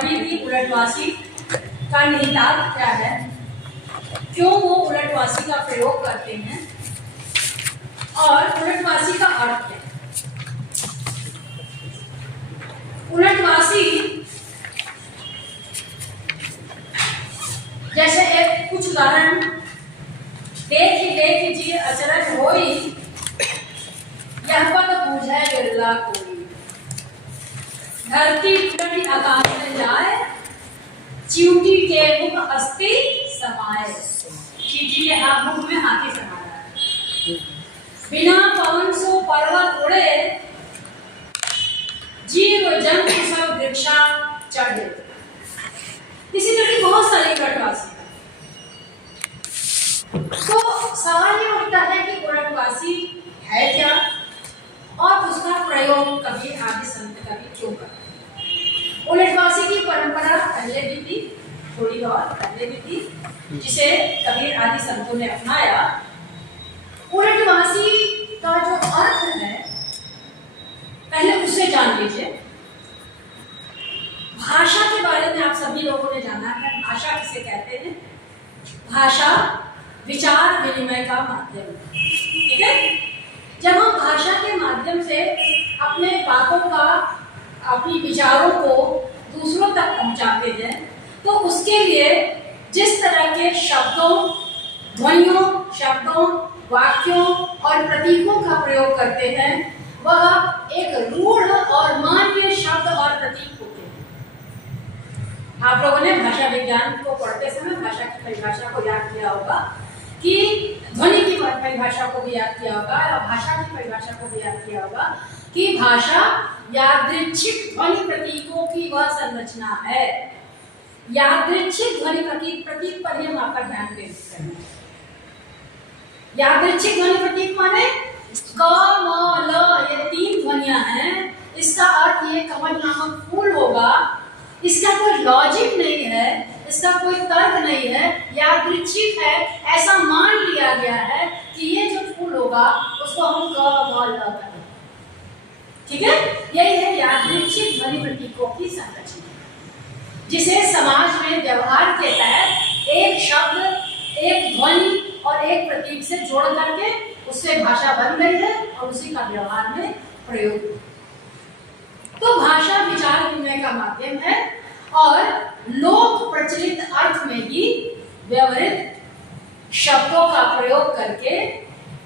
अभी भी उलटवासी का निहितार्थ क्या है, क्यों वो उलटवासी का प्रयोग करते हैं और उलटवासी का अर्थ क्या है। उलटवासी जैसे एक कुछ उदाहरण देख जी अचरज होई, यह पद बूझे बिरला कोई, धरती उलटी आकाश में जाए, चींटी के मुख अस्थि समाये। चींटी के मुख में हाथी समा रहा है। बिना पवन सो पर्वत उड़े, जीव जंतु सब वृक्षा चढ़े। इसी तरह की बहुत सारी उलटवासी। तो सवाल ये उठता है कि उलटवासी है क्या और उसका प्रयोग कबीर आदि संत कभी क्यों करते हैं। उलटवासी की परंपरा पहले भी थी, थोड़ी और पहले भी थी, जिसे कबीर आदि संतों ने अपनाया। उलटवासी का जो अर्थ है पहले उसे जान लीजिए। भाषा के बारे में आप सभी लोगों ने जाना है। भाषा किसे कहते हैं? भाषा विचार विनिमय का माध्यम, ठीक है। जब हम भाषा के माध्यम से अपने बातों का, अपनी विचारों को दूसरों तक पहुंचाते हैं, तो उसके लिए जिस तरह के शब्दों, ध्वनियों, शब्दों, वाक्यों और प्रतीकों का प्रयोग करते हैं, वह एक रूढ़ और मान्य शब्द और प्रतीक होते हैं। आप लोगों ने भाषा विज्ञान को पढ़ते समय भाषा की परिभाषा को याद किया होगा कि ध्वनि की परिभाषा को भी याद किया होगा और भाषा की परिभाषा को भी याद किया होगा कि भाषा यादृच्छिक ध्वनि प्रतीकों की वह संरचना है। यादृच्छिक ध्वनि प्रतीक पर हम आपका ध्यान केंद्रित करेंगे। यादृच्छिक ध्वनि प्रतीक माने क, म, ल, ये तीन ध्वनियां हैं। इसका अर्थ ये कमल नामक फूल होगा। इसका कोई लॉजिक नहीं है, इसका कोई तर्क नहीं है, यादृच्छिक है। ऐसा मान लिया गया है कि ये जो फूल होगा उसको हम क, म, ल करें, ठीक है। यही है यादृच्छिक ध्वनि प्रतीकों की संरचना, जिसे समाज में व्यवहार के तहत एक शब्द, एक ध्वनि और एक प्रतीक से जोड़ करके उससे भाषा बन गई है और उसी का व्यवहार में प्रयोग। तो भाषा विचार विनिमय का माध्यम है और लोक प्रचलित अर्थ में ही व्यवहारिक शब्दों का प्रयोग करके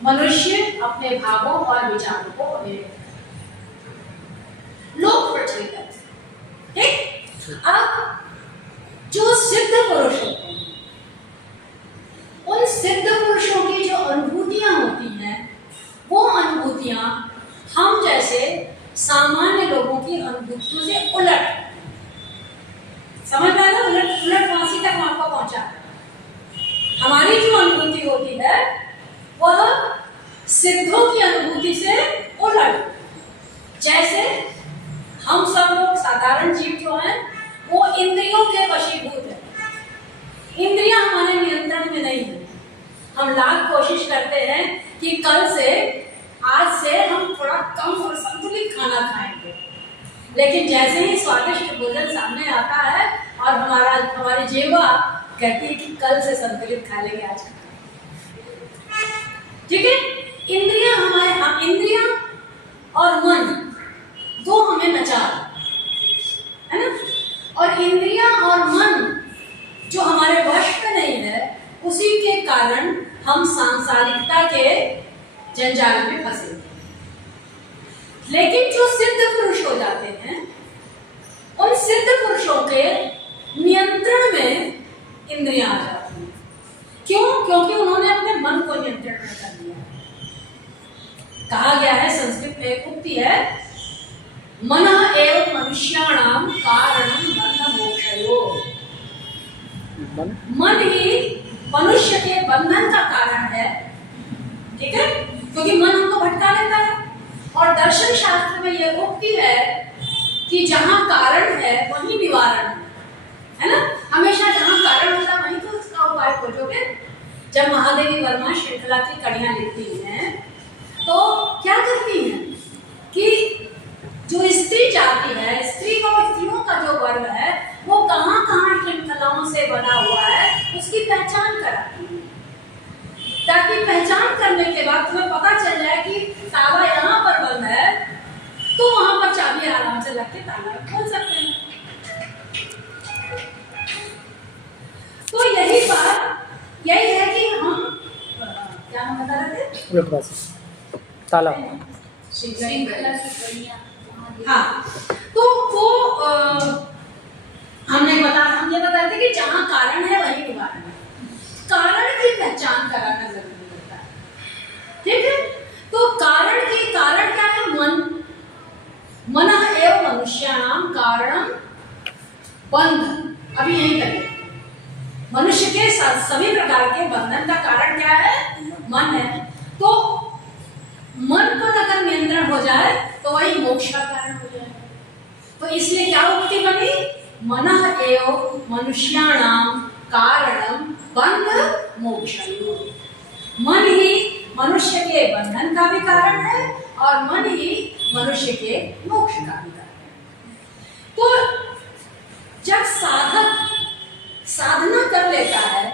मनुष्य अपने भावों और विचारों को व्यक्त करता है। लोक प्रचलित अर्थ, ठीक। अब जो सिद्ध पुरुष होते हैं, उन सिद्ध पुरुषों की जो अनुभूतियां होती हैं, वो अनुभूतियां हम जैसे सामान्य लोगों की अनुभूतियों से उलट, समझ में आया? उलटवासी तक हम आपको पहुंचा। हमारी जो अनुभूति होती है वह सिद्धों की अनुभूति से उलट। जैसे हम सब लोग साधारण जीव जो हैं वो इंद्रियों के वशीभूत हैं। इंद्रियां हमारे नियंत्रण में नहीं है। हम लाख कोशिश करते हैं कि कल से, आज से हम थोड़ा कम और संतुलित खाना खाएंगे, लेकिन जैसे ही स्वादिष्ट भोजन सामने आता है और हमारी जीवा कहती है कि कल से संतुलित खा लेंगे आज, ठीक है। इंद्रियां और मन दो हमें नचा है ना, और इंद्रियां और मन जो हमारे वश में नहीं है, उसी के कारण हम सांसारिकता के जंजाल में फंसे। लेकिन जो सिद्ध पुरुष हो जाते हैं, उन सिद्ध पुरुषों के नियंत्रण में इंद्रियां आ जाती हैं। क्यों? क्योंकि उन्होंने अपने मन को नियंत्रण में कर लिया। कहा गया है, संस्कृत में एक उक्ति है, मनः एव मनुष्याणाम कारणम बंध मोक्षयोः। मन ही मनुष्य के बंधन का कारण है, ठीक है, क्योंकि मन हमको भटका लेता है। और दर्शन शास्त्र में यह उक्ति है कि जहां कारण है वहीं निवारण है ना। हमेशा जहां कारण होता है वहीं तो उसका उपाय खोजोगे। जब महादेवी वर्मा श्रृंखला की कड़ियां लिखती हैं तो क्या करती हैं कि जो स्त्री जाति है, स्त्रियों का जो वर्ग है, वो से लग के ताला खोल सकते हैं। तो यही बात यही है कि हम क्या हम बता रहे थे, ताला हाँ। तो वो हम ये बता रहे थे कि जहाँ कारण है वही निवारण है। कारण की पहचान कराना जरूरी होता है, ठीक है। तो कारण क्या है? मन एव मनुष्याणाम कारणम बंध। अभी यही करें, मनुष्य के सभी प्रकार के बंधन का कारण क्या है? मन है। तो मन पर अगर नियंत्रण हो जाए तो वही मोक्ष का कारण हो जाए। तो इसलिए क्या उक्ति बनी? मन एव मनुष्याणाम कारणम बंध मोक्षयो। मन ही मनुष्य के बंधन का भी कारण है और मन ही मनुष्य के मोक्ष का भी कारण है। तो जब साधक साधना कर लेता है,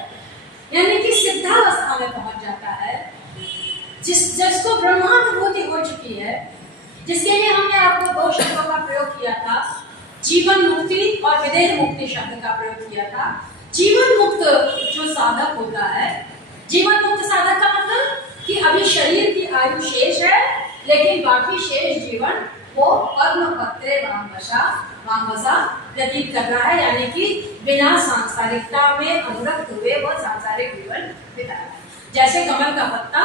यानी कि सिद्धावस्था में पहुंच जाता है, जिसको ब्रह्मानुभूति हो चुकी है, जिसके लिए हमने आपको दो शब्दों का प्रयोग किया था, जीवन मुक्ति और विदेह मुक्ति शब्द का प्रयोग किया था। जीवन मुक्त जो साधक होता है, जीवन मुक्त साधक का मतलब कि अभी शरीर की आयु शेष है, लेकिन बाकी शेष जीवन वो पद्म पत्रे वामवसा व्यतीत कर रहा है, यानी कि बिना सांसारिकता में अनुरक्त हुए वो सांसारिक जीवन बिता रहा है। जैसे कमल का पत्ता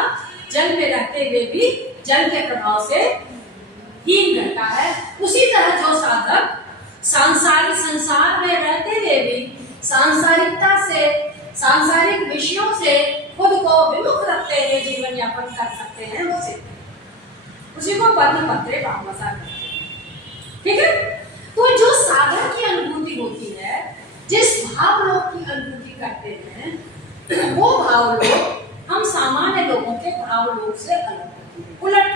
जल में रहते हुए भी जल के प्रभाव से हीन रहता है, उसी तरह जो साधक संसार में रहते हुए भी सांसारिकता से, सांसारिक विषयों से खुद को विमुख रखते हुए जीवन यापन कर सकते हैं, उसी को पद्म पत्रे वामवसा कहते हैं, ठीक है। तो जो साधक की अनुभूति होती है, जिस भावलोक की अनुभूति करते हैं, वो भावलोक हम सामान्य लोगों के भावलोक से अलग होती है, उलट।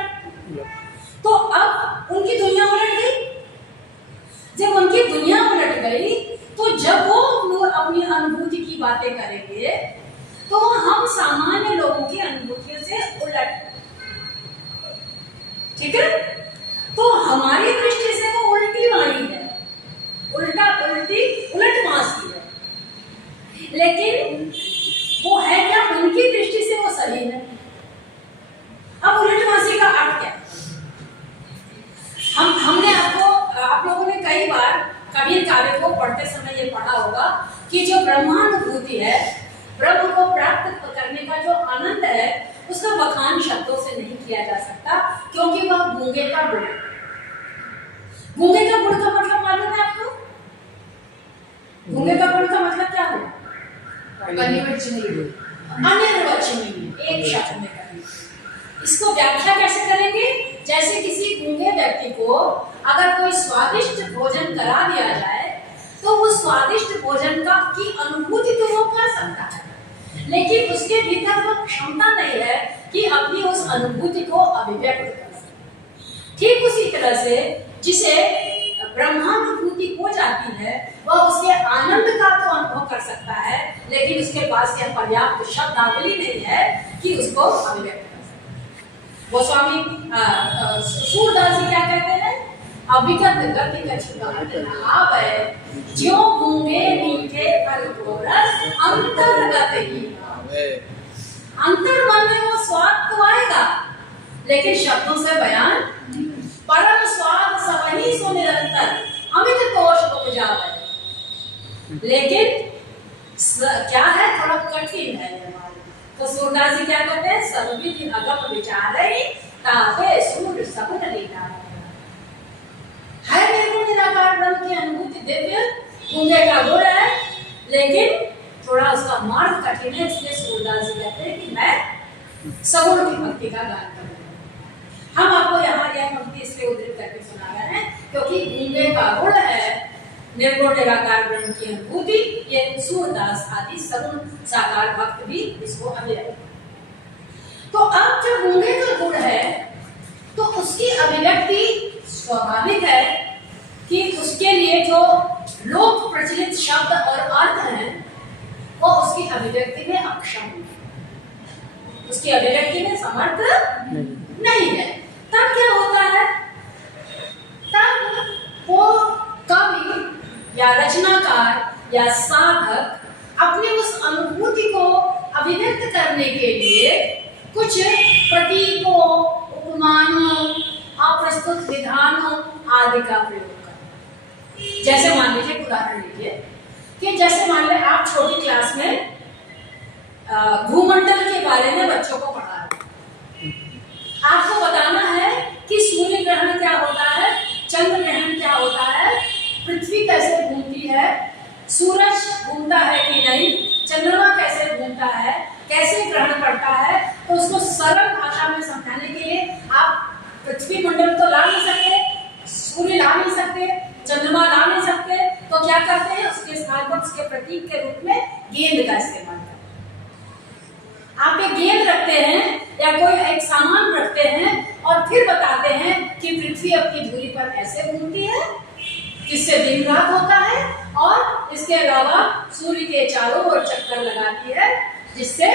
तो अब उनकी दुनिया उलट गई। जब उनकी दुनिया उलट गई तो जब वो अपनी अनुभूति की बातें करेंगे तो हम सामान्य लोगों की अनुभूतियों से उलट, ठीक है। तो हमारी दृष्टि से वो उल्टी वाणी है, उलट मासी है, लेकिन वो है क्या? उनकी दृष्टि से वो सही है। अब उलट मासी का अर्थ क्या? हमने आप लोगों ने कई बार कबीर काव्य को पढ़ते समय ये पढ़ा होगा कि जो ब्रह्मानुभूति है, ब्रह्म को प्राप्त करने का जो आनंद है, उसका बखान शब्दों से नहीं किया जा सकता, क्योंकि वह गूंगे का गुण है। गूंगे का गुण का मतलब मालूम है आपको? गूंगे का गुण का मतलब क्या हुआ? अनिर्वचनीय, एक शब्द में करेंगे। इसको व्याख्या कैसे करेंगे? जैसे किसी गूंगे व्यक्ति को अगर कोई स्वादिष्ट भोजन करा दिया जाए तो वो स्वादिष्ट भोजन का की अनुभूति तो वो कर सकता है, लेकिन उसके भीतर वो क्षमता नहीं है कि अपनी उस अनुभूति को अभिव्यक्त कर सके। ठीक उसी तरह से जिसे ब्रह्मानुभूति हो जाती है, वह उसके आनंद का तो अनुभव कर सकता है, लेकिन उसके पास यह पर्याप्त शब्दावली नहीं है कि उसको अभिव्यक्त कर सके। वो स्वामी सूरदास जी क्या कहते हैं? अभिगत गति कछुगात न आवे, ज्यों गूंगे मीठे फल को रस अंतर्गत ही आवे। अंतर मन में वो स्वाद तो आएगा, लेकिन शब्दों से बयान। परम स्वाद सबही सो निरंतर, अमित तोष उपजावे। लेकिन क्या है? थोड़ा कठिन है ये। तो सूरदास जी क्या कहते हैं? सर्वविधि अगम विचारे तावे सूर सगुन लीला है। निर्गुण निराकार ब्रह्म की अनुभूति दिव्य गूंगे का गुण है, लेकिन थोड़ा उसका मार्ग कठिन है, इसलिए सूरदास जी कहते हैं कि मैं सगुण की भक्ति का गान कर रहा हूँ। हम आपको यहाँ यह पंक्ति इसलिए उद्धृत करके सुना रहे हैं क्योंकि गूंगे का गुण है निर्गुण निराकार ब्रह्म की अनुभूति। ये सूरदास आदि सगुण साकार भक्त भी इसको अभिव्यक्त। तो अब जो गूंगे का गुण है तो उसकी अभिव्यक्ति स्वाभाविक है कि उसके लिए जो लोक प्रचलित शब्द और अर्थ हैं वो उसकी अभिव्यक्ति में अक्षम है, उसकी अभिव्यक्ति में समर्थ नहीं है। तब क्या होता है? या रचनाकार या साधक अपनी उस अनुभूति को अभिव्यक्त करने के लिए कुछ प्रतीकों, उपमानों, अप्रस्तुत विधानों आदि का प्रयोग करें। जैसे मान लीजिए, उदाहरण लीजिए कि जैसे मान लें आप छोटी क्लास में भूमंडल के बारे में बच्चों को पढ़ा रहे हैं। आपको बताना है कि सूर्य ग्रहण क्या होता है, चंद्र ग्रहण क्या होता है, पृथ्वी कैसे घूमती है, सूरज घूमता है कि नहीं, चंद्रमा कैसे घूमता है, कैसे ग्रहण पड़ता है। तो उसको सरल भाषा में समझाने के लिए आप पृथ्वी मंडल तो ला नहीं सकते, सूर्य ला नहीं सकते, चंद्रमा ला नहीं सकते, तो क्या करते हैं, उसके स्थान पर उसके प्रतीक के रूप में गेंद का इस्तेमाल करते हैं। आप एक गेंद रखते हैं या कोई एक सामान रखते हैं और फिर बताते हैं कि पृथ्वी अपनी धुरी पर ऐसे घूमती है, जिससे दिन रात होता है, और इसके अलावा सूर्य के चारों ओर चक्कर लगाती है, जिससे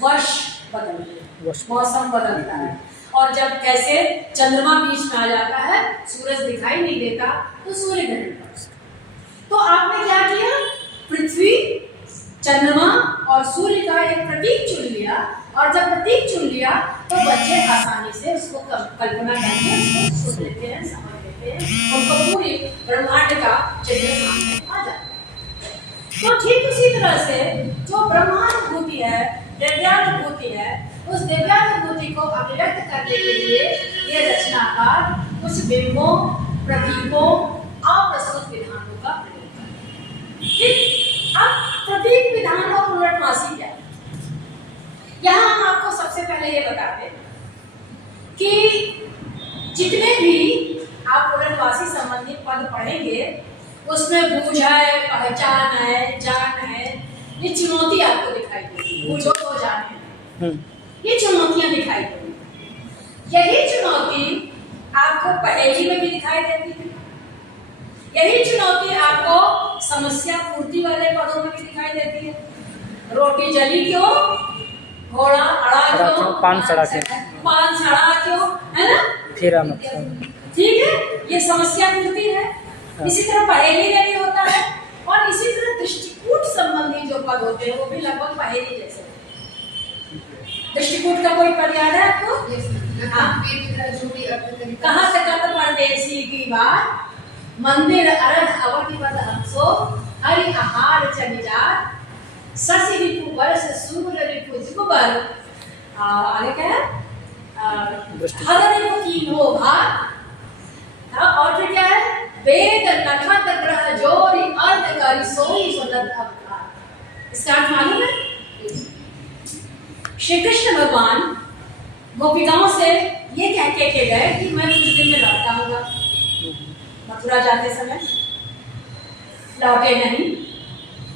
वर्ष बदलती है, मौसम बदलता है। और जब कैसे चंद्रमा बीच में आ जाता है, सूरज दिखाई नहीं देता, तो सूर्य ग्रहण पड़ता है। तो आपने क्या किया, पृथ्वी, चंद्रमा और सूर्य का एक प्रतीक चुन लिया, और जब प्रतीक चुन लिया तो बच्चे आसानी से उसको कल्पना करके उसको सुन लेते हैं, समझ लेते हैं, उनको पूरी ब्रह्मांड का चित्र सामने आ जाता है। तो ठीक उसी तरह से जो ब्रह्मानुभूति है, दिव्यानुभूति है, उस दिव्यानुभूति को अभिव्यक्त करने के लिए ये रचनाकार कुछ बिंबों, प्रतीकों, अप्रस्तुत विधानों का प्रयोग करते हैं। ठीक, अब प्रतीक, विधान और उलटवासी क्या है? यहाँ हम आपको सबसे पहले ये बता दें कि जितने भी आप उलटवासी संबंधित पद पढ़ेंगे, उसमें बूझ है, पहचान है, जान है, ये चुनौती आपको दिखाई देगी। बूझो तो जाने, ये चुनौतियां दिखाई देंगी। यही चुनौती आपको पहेली में भी दिखाई देती है, यही चुनौती आपको समस्या पूर्ति वाले पदों में भी दिखाई देती है। रोटी जली क्यों, घोड़ा अड़ा क्यों, पान सड़ा क्यों, है ना, फिर ठीक है, ये समस्या पूर्ति है। इसी तरह पहेली में भी होता है, और इसी तरह दृष्टिकूट संबंधी जो पद होते हैं वो भी लगभग पहेली जैसे। दृष्टिकूट का कोई पद याद है आपको? कहाँ से कत परदेसी की बात, मंदिर अरध अवधि बद हंसो, हरि आहार चली जात, शशि रिपु वर्ष सूर्य रिपु जुगबर, आगे क्या है, हर रिपु कीनो भात, और फिर क्या है, वेद नखत ग्रह जोरी अर्ध करी सोई सुनत अवतार। इसका अर्थ मालूम है? श्री कृष्ण भगवान गोपिकाओं से ये कह के गए कि मैं कुछ दिन में लौट आऊंगा। मथुरा जाते समय लौटे नहीं,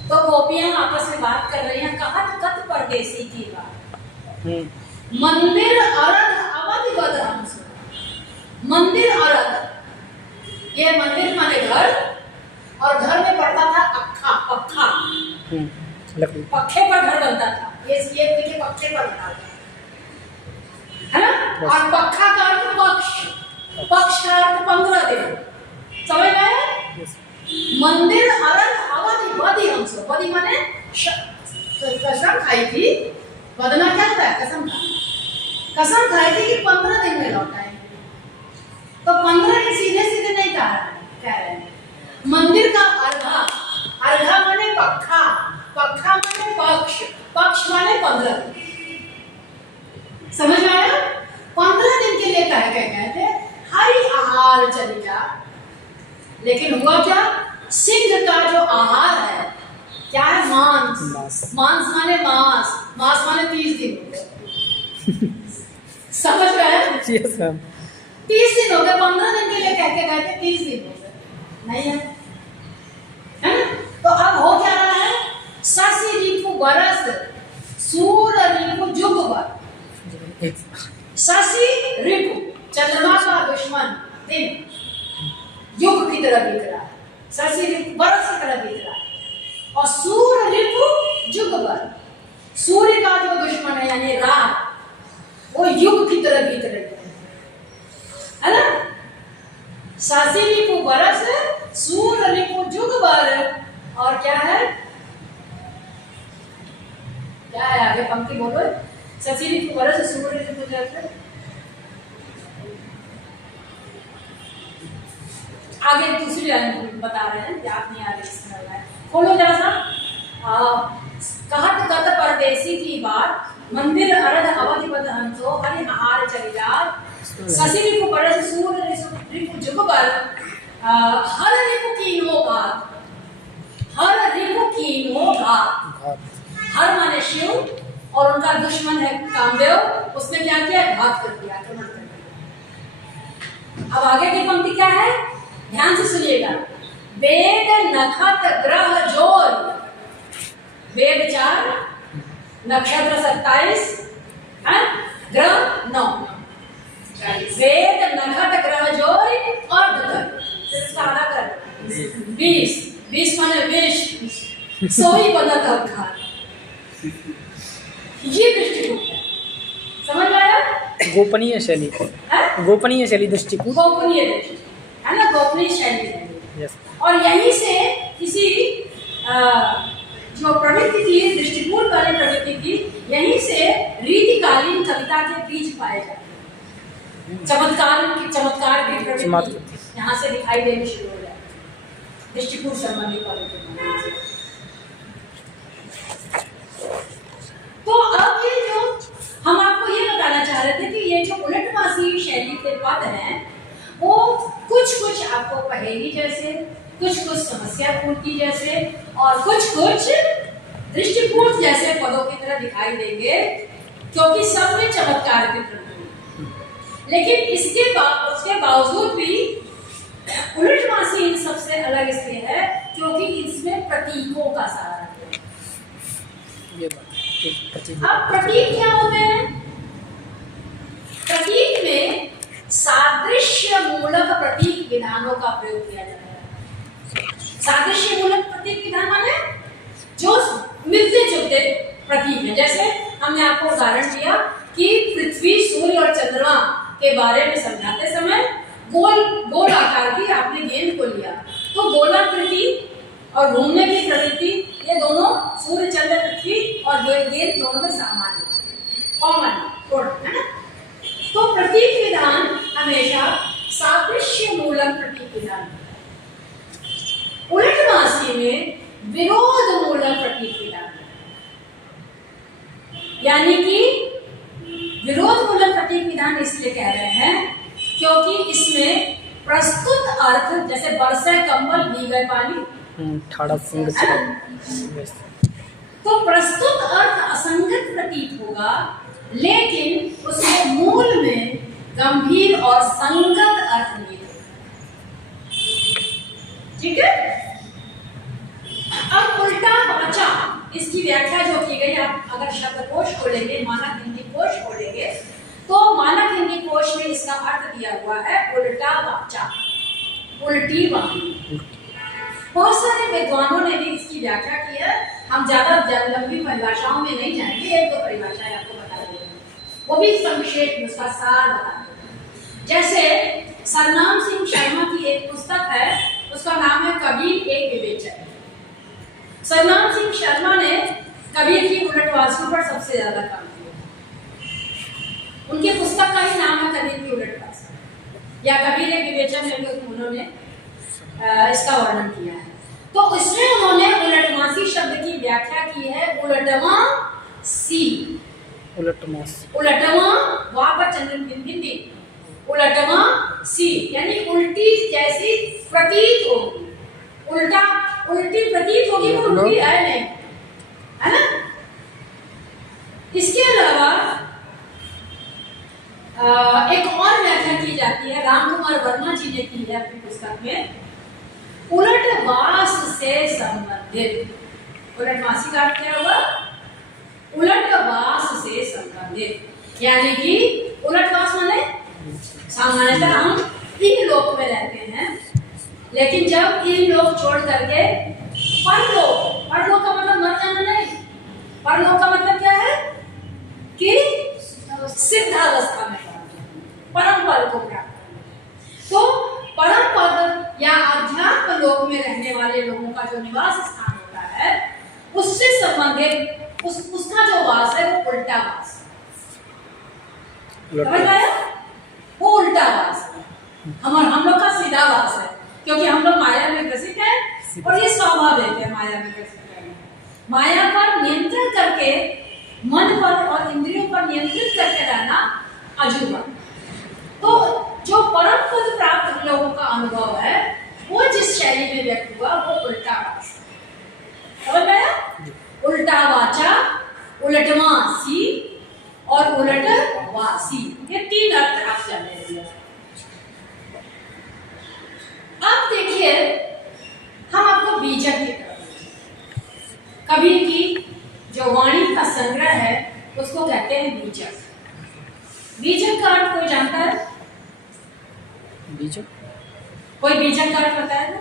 तो गोपियां आपस में बात कर रही हैं, कहत कत परदेसी की बात, मंदिर अरध अवधि बद हंसो। मंदिर अरध, ये मंदिर माने घर, और घर में पड़ता था अखा, पक्खा, पक्खे पर घर बनता था। ये देखिए पक्खे पर बना है ना, और पक्खा का अर्थ पक्ष, पक्ष का अर्थ 15 दिन, समझ में आया? मंदिर अरध अवधि बदी हंसो, बदी माने कसम खाई थी, बदना क्या होता है, कसम कसम खाई थी कि 15 दिन में लौट आएंगे। तो 15 दिन सीधे सीधे नहीं कह रहे हैं, मंदिर का अर्धा, अर्धा माने पक्खा, पक्खा माने पक्ष, पक्ष माने 15 दिन। समझ में आया? 15 दिन के लिए कह के गए थे हरि आहार चली जा, लेकिन हुआ क्या, सिंह का जो आहार है क्या है, मांस, मांस माने मांस, मांस माने 30 दिन। समझ में आया? 30 दिन हो गए, 15 दिन के लिए कह के गए थे, 30 दिन हो गए, नहीं है, है ना? तो अब हो क्या रहा है, शशि रिपु बरस सूर्य रिपु जुगबर। शशि रिपु, चंद्रमा का दुश्मन दिन, युग की तरह बीत रहा है, शशि रिपु बरस की तरह बीत रहा है, और सूर्य रिपु जुगबर, सूर्य का जो दुश्मन है यानी रात, वो युग की तरह बीत रही है ना। शशि रिपु बरस सूर्य रिपु जुगबर, बर। और क्या है आगे पंक्ति बोलो। शशि रिपु बर से सूर्य रिपु जल। आगे दूसरी लाइन बता रहे हैं, याद नहीं आ रही, खोलो जरा सा। कहत कत परदेसी की बात, मंदिर अरद अवधि बद हंसो, हरि हार चलिया। शशि रिपु बर से सूर्य रिपु जुग बर, हर रिपु कीनो घात, हर रिपु कीनो घात। हर माने शिव और उनका दुश्मन है कामदेव, उसने क्या किया, घात कर दिया, आक्रमण कर दिया। अब आगे की पंक्ति क्या है, ध्यान से सुनिएगा। वेद नखत ग्रह जोर, वेद 4, नक्षत्र 27, ग्रह 9। वेद नखत ग्रह जोर और इसका आधा कर 20 माने विष, सोई बदत अवघात। ये दृष्टिकोण है, समझ में आया? गोपनीय शैली, गोपनीय शैली दृष्टिकोण, गोपनीय दृष्टि है ना, गोपनीय शैली है। यस। और यहीं से किसी जो प्रवृत्ति थी, दृष्टिकोण वाली प्रवृत्ति थी, यहीं से रीतिकालीन कविता के बीज पाए जाते हैं। चमत्कार की प्रवृत्ति यहाँ से दिखाई देनी शुरू हो जाती है, दृष्टिकोण संबंधी प्रवृत्ति। तो अब ये जो हम आपको ये बताना चाह रहे थे कि ये जो उलटवासी शैली के पद हैं, वो कुछ आपको पहेली जैसे, कुछ समस्या पूर्ति जैसे और कुछ दृष्टिपूर्ण जैसे पदों की तरह दिखाई देंगे, क्योंकि सब में चमत्कार की प्रवृत्ति है। लेकिन उसके बावजूद भी उलटवासी इन सबसे अलग इसलिए है क्योंकि इसमें प्रतीकों का सारा है। अब प्रतीक क्या होते हैं? प्रतीक में सादृश्य मूलक प्रतीक विधानों का प्रयोग किया जाता है। सादृश्य मूलक प्रतीक विधान माने जो मिलते जुलते प्रतीक है। जैसे हमने आपको उदाहरण दिया कि पृथ्वी, सूर्य और चंद्रमा के बारे में समझाते समय गोल आकार की आपने गेंद को लिया, तो गोलाकृति और घूमने की प्रवृत्ति, ये दोनों सूर्य, चंद्र, पृथ्वी और गेंद दोनों में सामान्य कॉमन है ना। तो प्रतीक विधान हमेशा सादृश्य मूलक प्रतीक विधान, उलटवासी में विरोध मूलक प्रतीक विधान। यानी कि विरोध मूलक प्रतीक विधान इसलिए कह रहे हैं क्योंकि इसमें प्रस्तुत अर्थ, जैसे बरसे कंबल भीगे पानी, तो प्रस्तुत अर्थ असंगत प्रतीत होगा, लेकिन उसके मूल में गंभीर और संगत अर्थ नहीं होगा। ठीक है। अब उल्टा वाचा, इसकी व्याख्या जो की गई, आप अगर शब्दकोश खोलेंगे, मानक हिंदी कोश खोलेंगे, तो मानक हिंदी कोश में इसका अर्थ दिया हुआ है उल्टा वाचा, उल्टी वाणी। बहुत सारे विद्वानों ने भी इसकी व्याख्या की है। हम ज्यादा लंबी परिभाषाओं में नहीं जाएंगे, एक दो परिभाषाएं आपको बता देंगे, वो भी संक्षेप में उसका सार बता देंगे। जैसे सरनाम सिंह शर्मा की एक पुस्तक है, उसका नाम है कबीर एक विवेचक। सरनाम सिंह शर्मा ने कबीर की उलटवासियों पर सबसे ज्यादा काम किया। उनकी पुस्तक का ही नाम है कबीर की उलटवासी या कबीर एक विवेचन में उन्होंने इसका वर्णन किया है। तो इसमें उन्होंने उलटवासी शब्द की व्याख्या की है उलटवा सी, उलटवा वहां पर चंद्रन बिंदी, उलटवा सी यानी उल्टी जैसी प्रतीत होगी, उल्टी प्रतीत होगी, वो उल्टी है नहीं, है ना। इसके अलावा एक और व्याख्या की जाती है, रामकुमार वर्मा जी ने की है अपनी पुस्तक में, उलटवास से संबंधित। उलटवासी का क्या हुआ? उलटवास से संबंधित, यानी कि उलटवास माने सामान्यतः हम इन लोक में रहते हैं, लेकिन जब इन लोक छोड़ करके परलोक, परलोक का मतलब मर जाना नहीं, परलोक का मतलब क्या है कि सिद्धावस्था में परम पद को प्राप्त करना। तो परम पद या अध्यात्म लोक में रहने वाले लोगों का जो निवास स्थान होता है उससे संबंधित उसका जो वास है वो उल्टा वास है। समझ आया? वो उल्टा वास है। हम लोग का सीधा वास है, क्योंकि हम लोग माया में ग्रसित है और ये स्वाभाविक है माया में ग्रसित है। माया पर नियंत्रण करके, मन पर और इंद्रियों पर नियंत्रित करके रहना अजूबा। तो जो परम पद प्राप्त हम लोगों का अनुभव है वो जिस शैली में व्यक्त हुआ वो उल्टा वास है। समझ आया? उल्टा वाचा, उलटवासी और उलट वासी, ये तीन अर्थ आप जान लीजिए। अब देखिए हम आपको बीजक की तरफ, कबीर की जो वाणी का संग्रह है उसको कहते हैं बीजक। बीजक का अर्थ कोई जानता है? बीजक कोई बीजक का अर्थ बताया ना?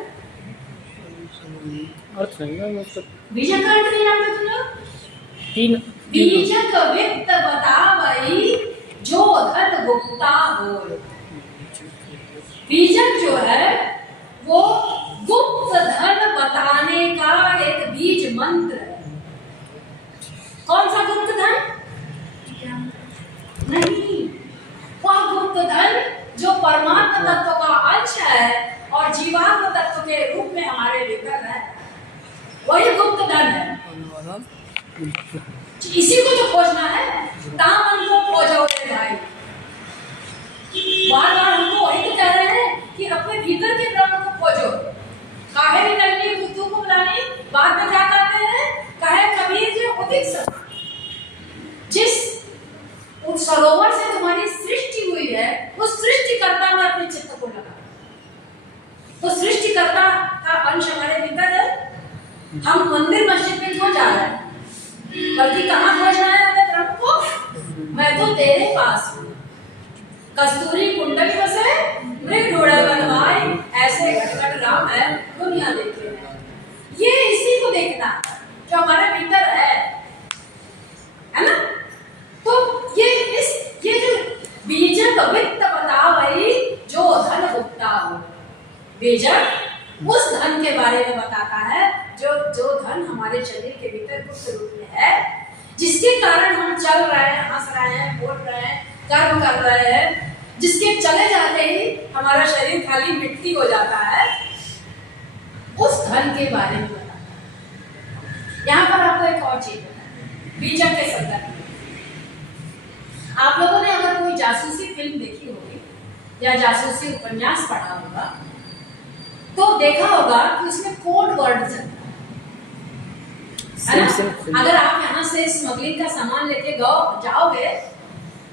अर्थ नहीं है मतलब बीजक का अर्थ नहीं जानते तुम लोग? तीन बीजक वित्त बतावई जो धन गुप्ता होय। बीजक जो है वो गुप्त धन बताने का एक बीज मंत्र है। कौन सा गुप्त धन? नहीं, वह गुप्त धन जो परमात्मा तत्व का अंश है और जीवात्म तत्व के रूप में हमारे भीतर है, वही गुप्त धन है। इसी को तो खोजना है। तामन को खोजो रे भाई। बार बार हमको वही तो कह रहे हैं कि अपने भीतर के ब्रह्म को खोजो। काहे भी नहीं बुद्धू को बुलाने, बाद में क्या कहते हैं? कहे कबीर जी उदित समा, जिस उस सरोवर से तुम्हारी सृष्टि हुई है उस सृष्टिकर्ता में अपने चित्त को लगा। तो सृष्टिकर्ता का अंश हमारे भीतर है। हम मंदिर मस्जिद में क्यों जा रहे हैं? बल्कि कहाँ खोजना है अपने ब्रह्म को? मैं तो तेरे पास हूँ। कस्तूरी कुंडली बसे मृग ढोड़ा बनवाए, ऐसे घटघट राम है दुनिया देखे। ये इसी को देखना जो हमारे भीतर है ना? तो ये जो बीजक वित्त बतावई जो धन गुप्ता हो। बीजक उस धन के बारे में बताता है जो धन हमारे शरीर के भीतर गुप्त रूप में है, जिसके कारण हम चल रहे हैं, हंस रहे हैं, बोल रहे हैं, कर्म कर रहे हैं, जिसके चले जाते ही हमारा शरीर खाली मिट्टी हो जाता है, उस धन के बारे में बताता है। यहाँ पर आपको एक और चीज बताना, बीजक के संदर्भ में आप लोगों ने अगर कोई जासूसी फिल्म देखी होगी या जासूसी उपन्यास पढ़ा होगा तो देखा होगा कि उसमें कोड वर्ड चलता है ना? अगर आप यहाँ से स्मगलिंग का सामान लेके जाओगे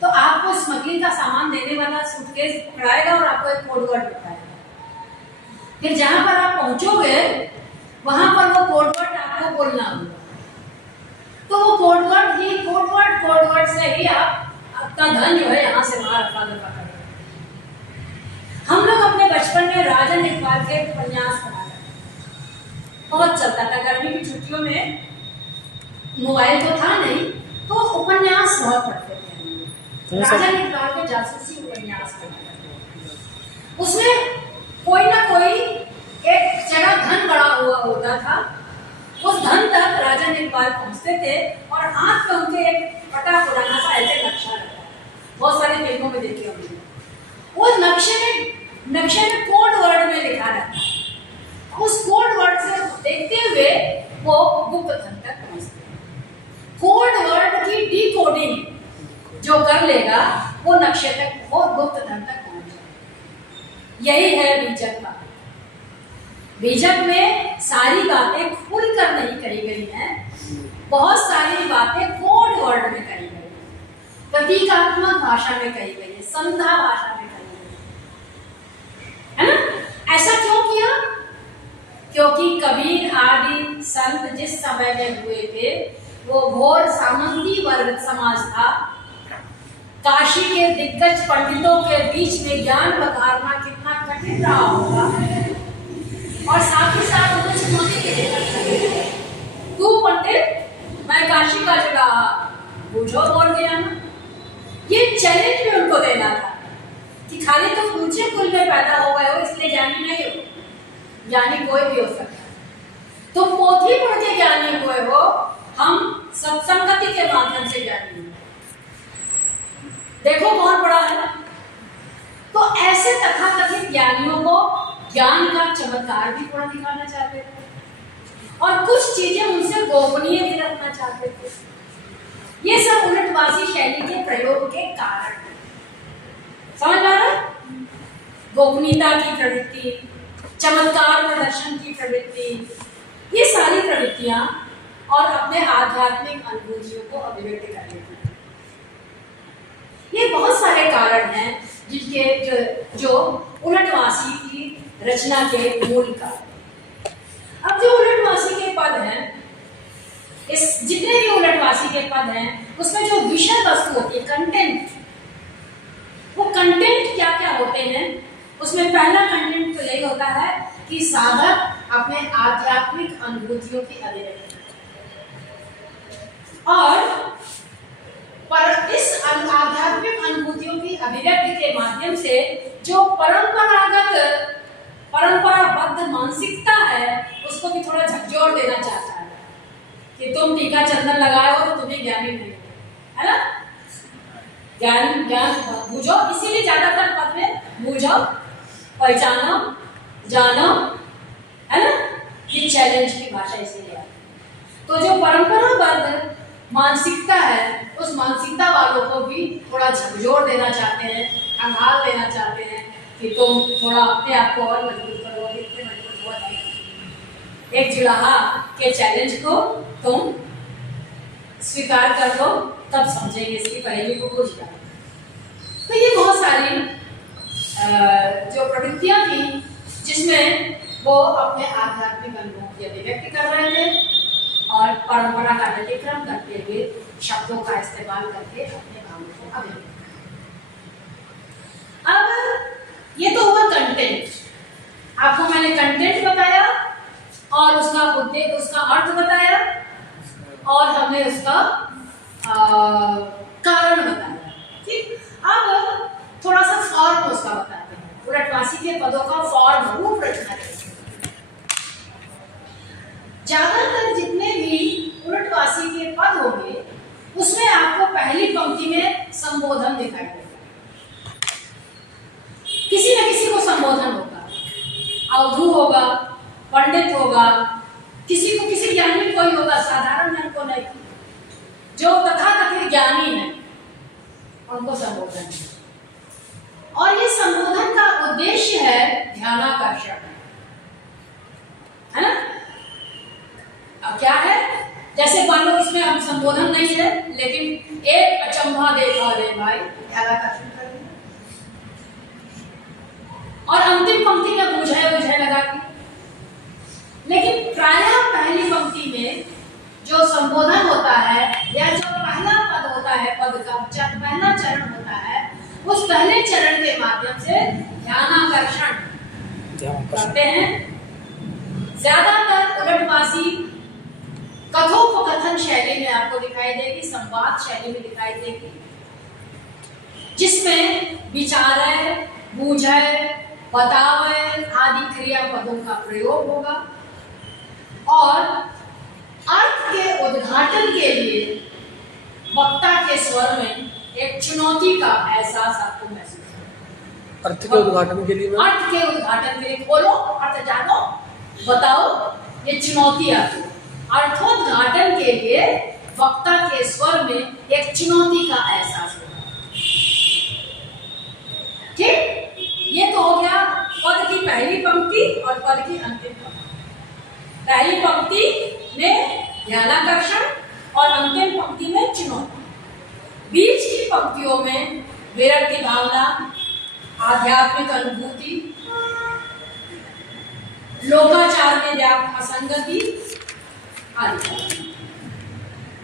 तो आपको स्मगलिंग का सामान देने वाला सूटकेस पकड़ाएगा और आपको एक कोड वर्ड बताएगा। फिर जहां पर आप पहुंचोगे वहां पर वो कोड वर्ड आपको बोलना होगा। तो वो कोड वर्ड से ही आपका धन जो है यहाँ से वहां रखा पकड़ेगा। हम लोग अपने बचपन में राजन इकबाल के उपन्यास पढ़ा करते, बहुत चलता था। गर्मी की छुट्टियों में मोबाइल तो था नहीं तो उपन्यास बहुत पढ़ते थे। राजन इकबाल के जासूसी उपन्यास पढ़ा करते, उसमें कोई ना कोई एक जगह धन बड़ा हुआ होता था। उस धन तक राजन इकबाल पहुंचते थे और हाथ में उनके एक फटा पुराना सा ऐसे नक्शा रहता है, बहुत सारी फिल्मों में देखी होगी। उस नक्शे में कोड वर्ड में लिखा रहता है। उस कोड वर्ड से देखते हुए वो गुप्त धन तक पहुंचते हैं। कोड वर्ड की डिकोडिंग जो कर लेगा वो नक्शे तक, वो गुप्त धन तक पहुंच जाएगा। यही है बीजक का। बीजक में सारी बातें खुलकर नहीं कही गई हैं, बहुत सारी बातें कोड वर्ड में कही गई, प्रतीकात्मक भाषा में कही गई है, संधा भाषा में कही गई है ना? ऐसा क्यों किया? क्योंकि कबीर आदि संत जिस समय में हुए थे वो घोर सामंती वर्ग समाज था। काशी के दिग्गज पंडितों के बीच में ज्ञान बघारना कितना कठिन रहा होगा, और साथ ही साथ उन्हें चुनौती के लिए तू पंडित मैं काशी का जगह बूझो बोल गया ना। ये चैलेंज भी उनको देना था कि खाली तुम ऊंचे कुल में पैदा हो गए हो इसलिए ज्ञानी नहीं हो, ज्ञानी कोई भी हो सकता है। तुम पोथी पढ़ के ज्ञानी हुए हो, हम सत्संगति के माध्यम से ज्ञानी हुए। देखो कौन बड़ा है। तो ऐसे तथाकथित ज्ञानियों को ज्ञान का चमत्कार भी थोड़ा दिखाना चाहते थे और कुछ चीजें उनसे गोपनीय भी रखना चाहते थे। ये सब उलटवासी शैली के प्रयोग के कारण है। समझ आ रहा है? गोपनीयता की प्रवृत्ति, चमत्कार प्रदर्शन की प्रवृत्ति, ये सारी प्रवृत्तियां और अपने आध्यात्मिक अनुभूतियों को अभिव्यक्त करने की, ये बहुत सारे कारण हैं जिनके जो उलटवासी की रचना के मूल कारण। अब जो उलटवासी के पद हैं, इस जितने भी उलटवासी के पद हैं, उसमें जो विषय वस्तु होती है, कंटेंट, वो कंटेंट क्या क्या होते हैं? उसमें पहला कंटेंट तो यही होता है कि साधक अपने आध्यात्मिक अनुभूतियों की अभिव्यक्ति, और पर इस आध्यात्मिक अनुभूतियों की अभिव्यक्ति के माध्यम से जो परंपराबद्ध मानसिकता है, उसको भी थोड़ा झकझोर देना चाहता है कि तुम टीका चंदन लगाए हो तो तुम्हें ज्ञानी नहीं हो, है ना? ज्ञान बूझो, इसीलिए ज्यादातर पद में बूझो, पहचानो, जानो, है ना? ये चैलेंज की भाषा इसीलिए। तो जो परंपराबद्ध मानसिकता है, उस मानसिकता वालों को भी थोड़ा झकझोर देना चाहते हैं, अंगाल देना चाहते हैं कि तुम थोड़ा अपने आप को और मजबूत करो, इतने मजबूत हुआ नहीं। एक जुलाहा के चैलेंज को तुम स्वीकार कर लो, तब समझेंगे इसकी पहेली को बुझ जाओ। तो ये बहुत सारी जो प्रवृत्तियां थी जिसमें वो अपने आध्यात्मिक अनुभव की अभिव्यक्ति कर रहे थे और परंपरा का व्यतिक्रम करते हुए शब्दों का इस्तेमाल करके अपने भावों को अभिव्यक्त। अब ये तो हुआ कंटेंट, आपको मैंने कंटेंट बताया और उसका उद्देश्य, उसका अर्थ बताया और हमने उसका कारण बताया। ठीक, अब थोड़ा सा फॉर्म उसका बताते हैं। उलटवासी के पदों का फॉर्म, रूप रचना कैसे। ज्यादातर जितने भी उलटवासी के पद होंगे उसमें आपको पहली पंक्ति में संबोधन दिखाई देगा, किसी न किसी को संबोधन होगा, अवधू होगा, पंडित होगा, किसी को किसी ज्ञानी कोई होगा, साधारण जन को नहीं, जो तथाकथित ज्ञानी है उनको संबोधन है। और ये संबोधन का उद्देश्य है ध्यानाकर्षण, है ना? अब क्या है, जैसे मान लो इसमें अब संबोधन नहीं है लेकिन एक अचंभा देखा रे भाई, ध्यानाकर्षण कर दिया। और अंतिम पंक्ति में बुझे लगा की। लेकिन प्रायः पहली पंक्ति में जो संबोधन होता है या जो पहला पद होता है, पद का पहला चरण होता है, उस पहले चरण के माध्यम से ध्यानाकर्षण करते हैं। ज्यादातर उलटवासी कथोपकथन शैली में आपको दिखाई देगी, संवाद शैली में दिखाई देगी, जिसमें विचारे, बूझे, बतावे आदि क्रियापदों का प्रयोग होगा और अर्थ के उद्घाटन के लिए वक्ता के स्वर में एक चुनौती का एहसास आपको महसूस होगा। अर्थ के उद्घाटन के लिए, अर्थ के उद्घाटन के लिए बोलो, अर्थ जानो, बताओ, ये चुनौती आती है। अर्थोद्घाटन के लिए वक्ता के स्वर में एक चुनौती का एहसास होगा। ठीक, ये तो हो गया पद की पहली पंक्ति और पद की अंतिम पंक्ति। पहली पंक्ति में ध्यानाकर्षण और अंतिम पंक्ति में चुनौती। बीच की पंक्तियों में विरक्ति भावना, आध्यात्मिक अनुभूति, लोकाचार में व्याप्त असंगति आदि।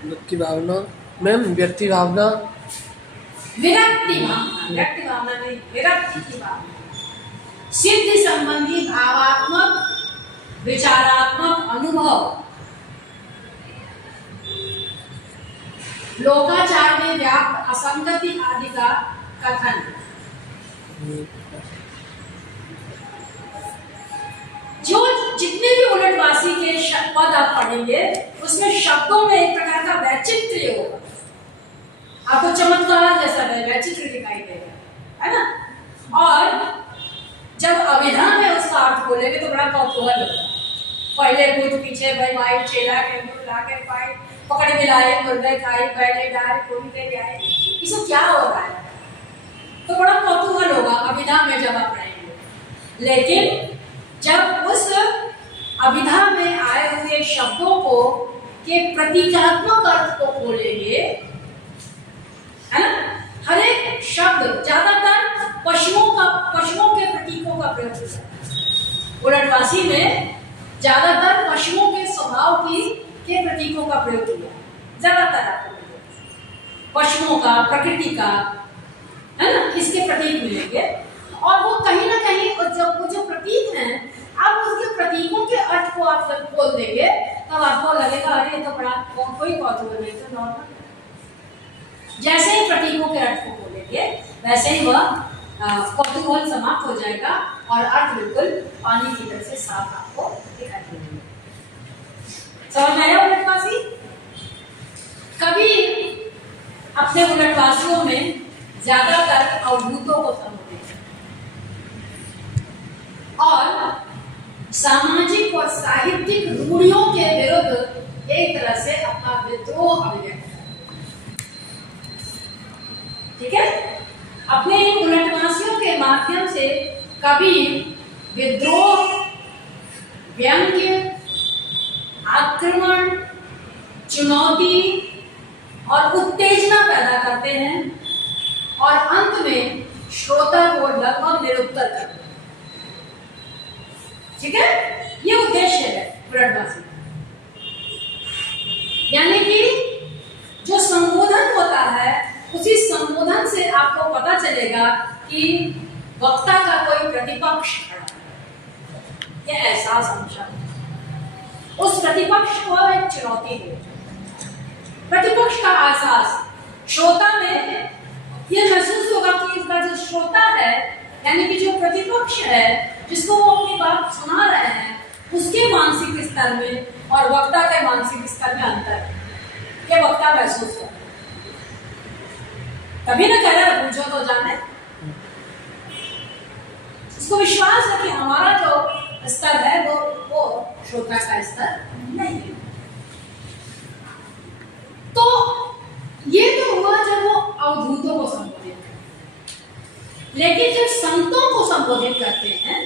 व्यक्ति भावना, मैम व्यक्ति भावना, विरक्ति भावना नहीं, विरक्ति की भावना, सिद्धि संबंधी भावात्मक विचारात्मक अनुभव, लोकाचार में व्याप्त असंगति आदि का कथन। जो उलटवासी के पद आप पढ़ेंगे, उसमें शब्दों में एक प्रकार का वैचित्र्य होगा, आपको चमत्कार जैसा वैचित्र्य दिखाई देगा, है ना। और जब अभिधा में उसका अर्थ बोलेंगे तो बड़ा कौतूहल होगा। पहले कूद पीछे भाई माई चेला के ला के पाई, पकड़ के लाए, मुर्गे खाए, बैठे डाल कोई के आए, इसको क्या हो रहा है, तो बड़ा कौतूहल होगा अभिधा में जब आप पढ़ेंगे। लेकिन जब उस अभिधा में आए हुए शब्दों को के प्रतीकात्मक अर्थ को खोलेंगे, है ना, हर एक शब्द ज्यादातर पशुओं के प्रतीकों का प्रयोग होता है। उलटवासी में ज्यादातर पशुओं के स्वभाव के प्रतीकों का प्रयोग किया, ज्यादातर आपको पशुओं का, प्रकृति का, है ना, इसके प्रतीक मिलेंगे। और वो कहीं ना कहीं वो जो प्रतीक हैं, आप उसके प्रतीकों के अर्थ को आप जब खोल देंगे तब आपको लगेगा अरे तो बड़ा कोई कौतूहल नहीं, तो नॉर्मल। जैसे ही प्रतीकों के अर्थ को खोलेंगे वैसे ही वह कौतूहल समाप्त हो जाएगा और अर्थ बिल्कुल पानी की तरह से साफ आपको दिखाई देंगे। समझ में आया उलटवासी? कभी अपने उलटवासियों में ज्यादातर अवधूतों को संबोधित और सामाजिक और साहित्यिक रूढ़ियों के विरुद्ध एक तरह से अपना विद्रोह अभिव्यक्त करते हैं। ठीक है, अपने इन उलटवासियों के माध्यम से कभी विद्रोह, व्यंग्य, आक्रमण, चुनौती और उत्तेजना पैदा करते हैं और अंत में श्रोता को लगभग निरुत्तर करते हैं। ठीक है, ये उद्देश्य है उलटवासी। यानी कि जो संबोधन होता है उसी संबोधन से आपको पता चलेगा कि वक्ता का कोई प्रतिपक्ष खड़ा है, यह एहसास हमेशा उस प्रतिपक्ष को एक चुनौती दे। प्रतिपक्ष का एहसास श्रोता में यह महसूस होगा कि इसका जो श्रोता है, यानी कि जो प्रतिपक्ष है जिसको वो अपनी बात सुना रहे हैं, उसके मानसिक स्तर में और वक्ता के मानसिक स्तर में अंतर है, ये वक्ता महसूस करता है। कभी ना कह रहा पूछो तो जाने, उसको विश्वास है कि हमारा जो स्तर है वो श्रोता का स्तर नहीं है। तो ये तो हुआ जब वो अवधूतों को संबोधित करते, लेकिन जब संतों को संबोधित करते हैं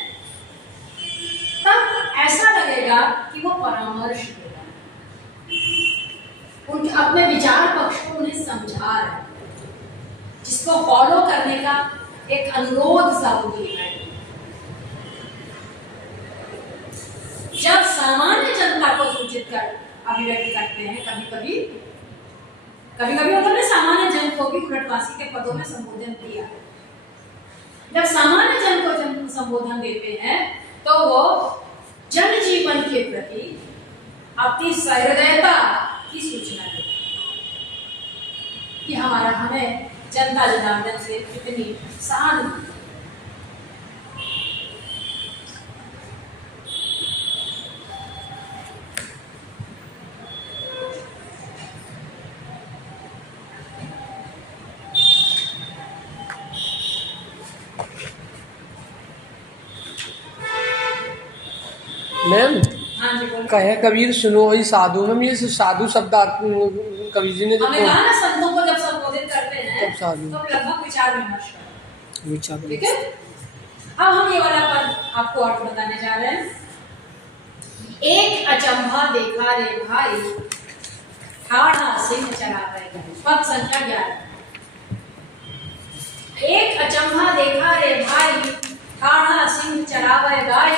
तब ऐसा लगेगा कि वो परामर्श दे रहा है, उनके अपने विचार पक्ष को उन्हें समझा रहे हैं, जिसको फॉलो करने का एक अनुरोध सा होगी। जब सामान्य जनता को सूचित कर अभिव्यक्त करते हैं, कभी कभी उन्होंने सामान्य जन को भी उलटवासी के पदों में संबोधन किया। जब सामान्य जन को संबोधन देते हैं तो वो जन जीवन के प्रति अपनी सहृदयता की सूचना देते कि हमें जनता जनार्दन से कितनी सहानुभूति। मैम हाँ जी बोलो। कहे कबीर सुनो ही साधु, मैम ये साधु शब्द कबीर जी ने हमें कहा ना संतों को जब संबोधित करते हैं तब साधु तो लगभग विचार विमर्श करते हैं। विचार। ठीक है, अब हम ये वाला पद आपको अर्थ बताने जा रहे हैं। एक अचंभा देखा रे भाई, ठाढ़ा सिंह चरावे गए। पद संख्या 11। एक अचंभा देखा रे भाई, ठाढ़ा सिंह चरावे गाई,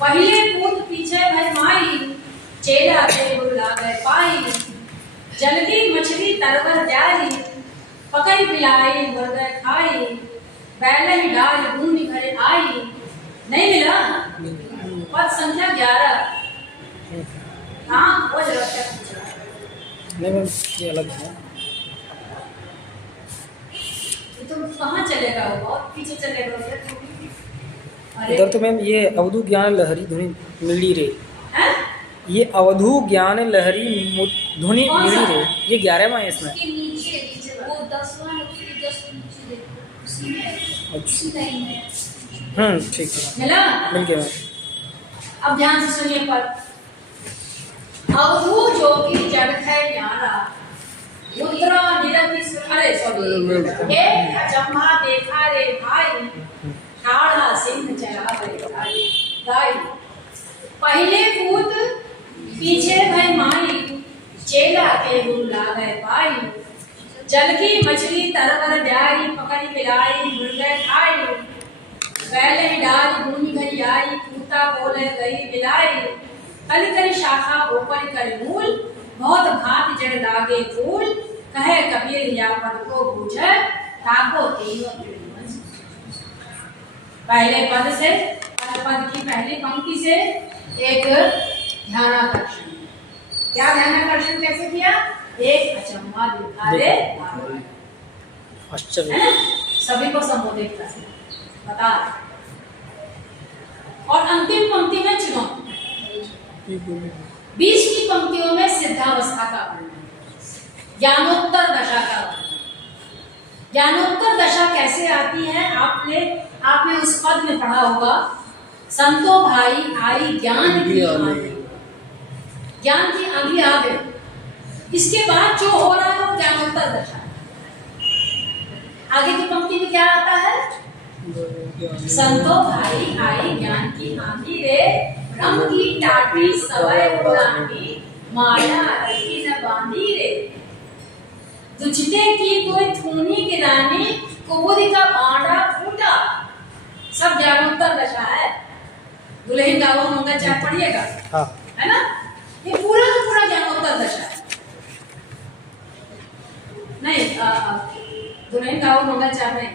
पहले कूद पीछे भय माई, चेला के बुला गए पाई, जल्दी मछली तरवर जाई, पकड़ पिलाई मुर्गे खाई, बैल ही डाल भूमि भरे आई। नहीं मिला? पद संख्या 11। हाँ वो जरा क्या पूछ रहा है? नहीं मैम ये अलग है। तुम कहाँ चलेगा? वो बहुत पीछे चलेगा उधर। इधर तो मैम ये अवधूत ज्ञान लहरी धुनी मिली रे। हैं? ये अवधू ज्ञान लहरी धुनि कौन सा? मिली रे, ये 11वां है इसमें। उसके नीचे वो 10वां है, उसके जस्ट नीचे देखो, उसी में उसी लाइन में। ठीक है, मिला? मिल गया। अब ध्यान से सुनिए पर अवधू जो कि जड़ है न्यारा, मुद्रा निरति अरे सॉरी, एक अचम्भा देखा रे भाई, ठाड़ा सिंह चला रे भाई। पहले पूत पीछे भय माई, चेला के गुरु लागे पाई। जल की मछली तरवर जाई, पकड़ी पिलाई मुर्गे खाई। पहले ही डाल भूमि घरी आई, कूता बोले गई बिलाई। कली कली शाखा ऊपर कर मूल, बहुत भात जड़ लागे फूल। कहे कबीर या पद को बूझे, ताको तीनों त्रिभुवन। पहले पद से, पद की पहली पंक्ति से एक ध्यानाकर्षण। क्या ध्यानाकर्षण कैसे किया? एक अचम्भा देखा रे भाई। आश्चर्य। है ना? सभी को संबोधित कर बता। और अंतिम पंक्ति में चुनौती, बीच की पंक्तियों में सिद्धावस्था का वर्णन, ज्ञानोत्तर दशा का वर्णन। ज्ञानोत्तर दशा कैसे आती है? आपने उस पद में पढ़ा होगा, संतो भाई आई ज्ञान की आंधी। ज्ञान की आंधी आ गई, इसके बाद जो हो रहा है वो ज्ञानोत्तर दशा। आगे की पंक्ति में क्या आता है? संतो भाई आई ज्ञान की आंधी रे, ब्रह्म की टाटी सवय उड़ानी, माया रही न बांधी रे। दुचटे की कोई थूनी गिरानी, कुबुद का बांडा फूटा। सब ज्ञानोत्तर दशा है। दुल्हन गाँव मंगल चार पढ़िएगा, है ना? ये पूरा का पूरा ज्ञानोत्तर दशा है। नहीं, दुल्हन गाँव मंगल चार नहीं,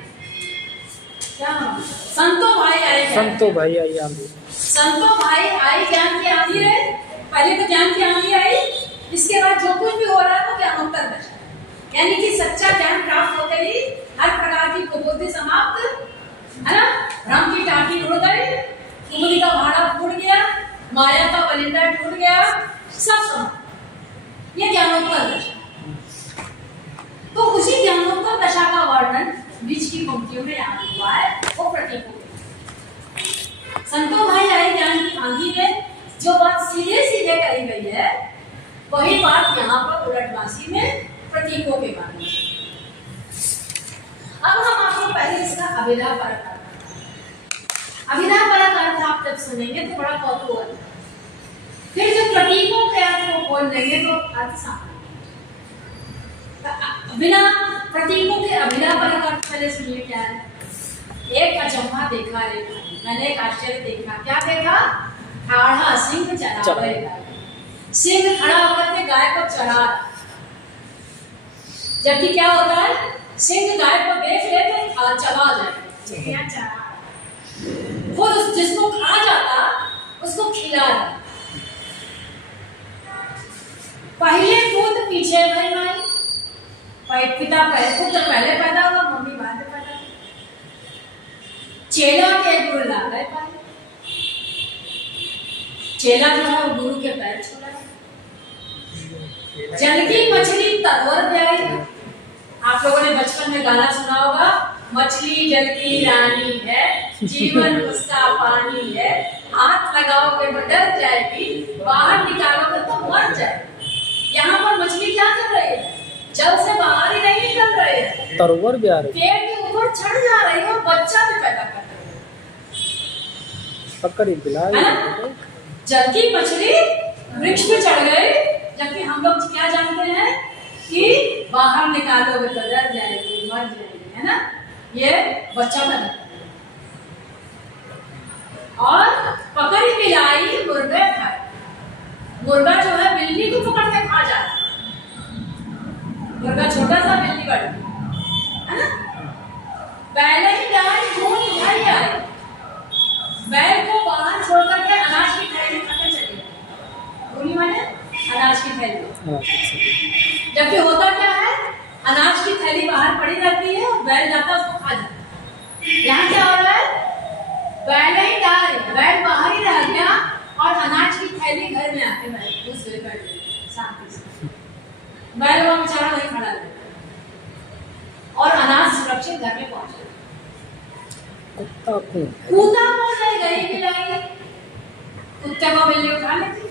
क्या संतो भाई आई, संतो भाई आई आंधी। संतो भाई आई ज्ञान की आंधी रे। पहले तो ज्ञान की आंधी आई, इसके बाद जो कुछ भी हो रहा है वो ज्ञानोत्तर दशा, यानी कि सच्चा ज्ञान प्राप्त होते ही हर प्रकार की कुबुद्धि समाप्त, है ना? भ्रम की टाटी उड़ गई, कुबुद्धि का भाड़ा फूट गया, माया का वलिंदा टूट गया, सब समाप्त। ये ज्ञानोत्तर दशा। तो उसी ज्ञानोत्तर दशा का वर्णन बीच की पंक्तियों में यहाँ हुआ है, वो प्रतीकों। संतो भाई आए ज्ञान की आंधी में जो बात सीधे सीधे कही गई है, वही बात यहाँ पर उलटवासी में प्रतीकों के बारे में। अब हम आपको पहले इसका अभिधा परक अर्थ, अभिधा परक अर्थ आप जब सुनेंगे तो बड़ा कौतूहल है। फिर जब प्रतीकों के अर्थ को खोल लेंगे तो अर्थ सामने। बिना प्रतीकों के अभिधा परक अर्थ पहले सुनिए क्या है। एक अचम्भा देखा रे, मैंने एक आश्चर्य देखा। क्या देखा? ठाढ़ा सिंह चरावे गाय। सिंह खड़ा होकर के गाय को चरा, जबकि क्या होता है, सिंह गाय को देख ले तो चला जाए, खुद जिसको खा जाता उसको खिला जाता। पहले पुत्र पीछे भाई माई, पिता पहले, पुत्र पहले पैदा हुआ, मम्मी बाद में पैदा हुई। चेला के गुरु लागे पाए, चेला जो है गुरु के पैर छुड़ा। जल की मछली तरवर प्यारी। आप लोगों ने बचपन में गाना सुना होगा, मछली जल की रानी है, जीवन उसका पानी है, हाथ लगाओगे तो डर जाएगी, बाहर निकालोगे तो मर जाएगी। यहाँ पर मछली क्या कर रही है? जल से बाहर ही नहीं निकल रही है, तरवर भी आ रही, पेड़ के ऊपर चढ़ जा रही है और बच्चा भी पैदा कर रही है। पकड़ी बिलाई। जल की मछली वृक्ष पे चढ़ गई, जबकि हम लोग क्या जानते हैं कि बाहर निकालोगे तो डर जाएगी, मर जाएगी, है ना? ये बच्चा पैदा कर, और पकड़ी पिलाई मुर्गे खाए। मुर्गा जो है बिल्ली को पकड़ के खा जाता है। मुर्गा छोटा सा, बिल्ली बड़ी, है ना? पहले ही गाय खून भर आए, बैल को बाहर छोड़ करके अनाज की थैली खाकर चली गई। गोली माने अनाज की थैली। जबकि होता क्या है, अनाज की थैली बाहर पड़ी रहती है और बैल जाता है उसको खा जाता है। यहाँ क्या हो रहा है? बैल ही डाल, बैल बाहर ही रह गया और अनाज की थैली चलिए घर में आके बैठ दूसरे कर शांति से। बैल वो बेचारा वहीं खड़ा रहता और अनाज सुरक्षित घर में पहुंचे। कुत्ता को कूदा कौन है? गई मिलाई कुत्ते को बिल्ली उठा लेती।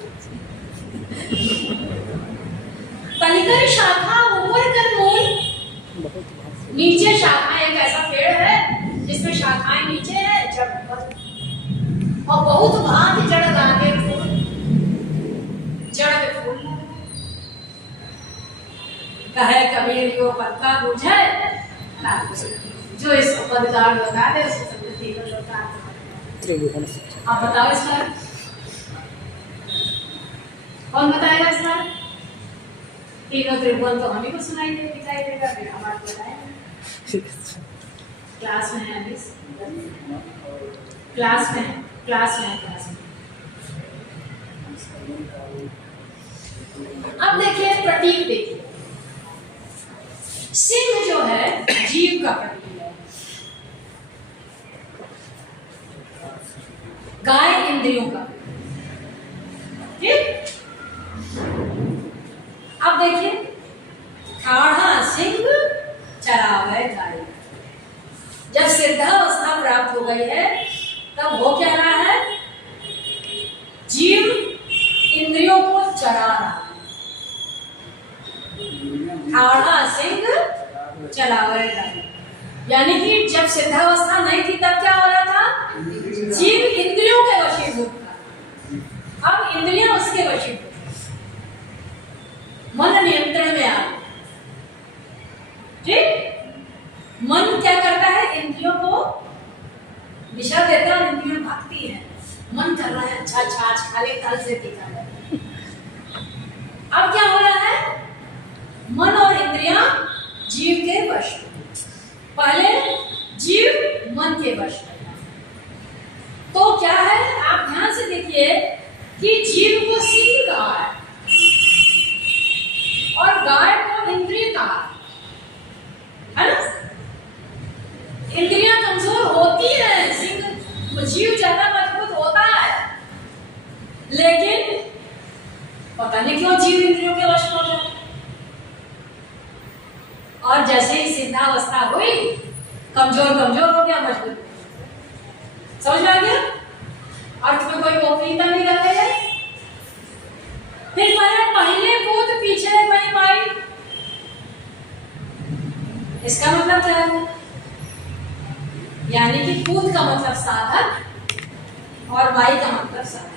तनिकर शाखा ऊपर कर मूल, बहुत घास है। नीचे शाखा। एक ऐसा पेड़ है जिसमें शाखाएं नीचे है, जड़ ऊपर, और बहुत भांति जड़ लागे फूल, जड़ में फूल लगे। कहे कबीर यो पत्ता बूझे ना बूझे, जो इसको पदगार बता दे उसको समझती है लोटा। त्रिभुवन से आप बताओ इसका कौन बताएगा इसका? तीनों त्रिभुवन तो हम ही को सुनाई दे दिखाई देगा, फिर हमारे को बताएंगे। क्लास में है अभी, क्लास में है, क्लास में है, क्लास में। अब देखिए प्रतीक, देखिए सिंह जो है जीव का प्रतीक है, गाय इंद्रियों का। ठीक, अब देखिए ठाढ़ा सिंह चरावे गाय। जब सिद्धावस्था प्राप्त हो गई है तब हो क्या रहा है? जीव इंद्रियों को चरा रहा है। ठाढ़ा सिंह चरावे गाय, यानी कि जब सिद्धावस्था नहीं थी तब क्या हो रहा था? जीव इंद्रियों के वशीभूत था, अब इंद्रियां उसके वशीभूत, मन नियंत्रण में आ। ठीक, मन क्या करता है? इंद्रियों को दिशा देता है, इंद्रियों भागती है। मन कर रहा है अच्छा अच्छा आज खा ले, कल से दिखा ले। अब क्या हो रहा है? मन और इंद्रियां जीव के वश में। पहले जीव मन के वश में था। तो क्या है, आप ध्यान से देखिए कि जीव को सिंह कहा है और गाय को इंद्रिय कहा है ना? इंद्रियां कमजोर होती है, सिंह जीव ज्यादा मजबूत होता है, लेकिन पता नहीं क्यों जीव इंद्रियों के वश में हो जाता है। और जैसे ही सिद्धावस्था हुई कमजोर कमजोर हो गया, मजबूत। समझ में आ गया? अर्थ में कोई गोपनीयता नहीं रह गई। फिर पहले कूद पीछे गई माई, इसका मतलब क्या है? यानी कि कूद का मतलब साधक और बाई का मतलब साधक।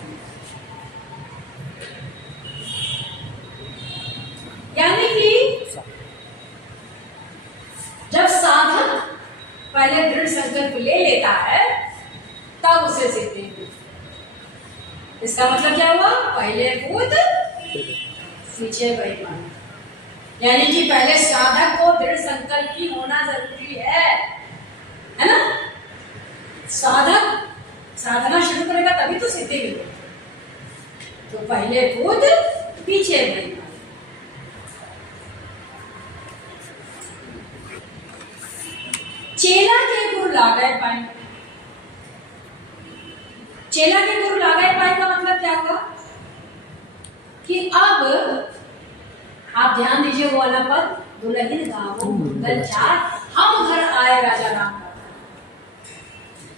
यानी कि जब साधक पहले दृढ़ संकल्प ले लेता है तब उसे सिद्धि मिलती। इसका मतलब क्या हुआ? पहले कूद पीछे बेईमान, यानी कि पहले साधक को दृढ़ संकल्पी होना जरूरी है ना? साधक साधना शुरू करेगा तभी तो सिद्धि मिलेगी। तो पहले कूद पीछे बेईमान। चेला के गुरु लागे पाए, चेला के गुरु लागे पाए का मतलब क्या हुआ? कि अब आप ध्यान दीजिए वो वाला पद, दुल्हन गावो मंगल चार, हम घर आए राजा राम।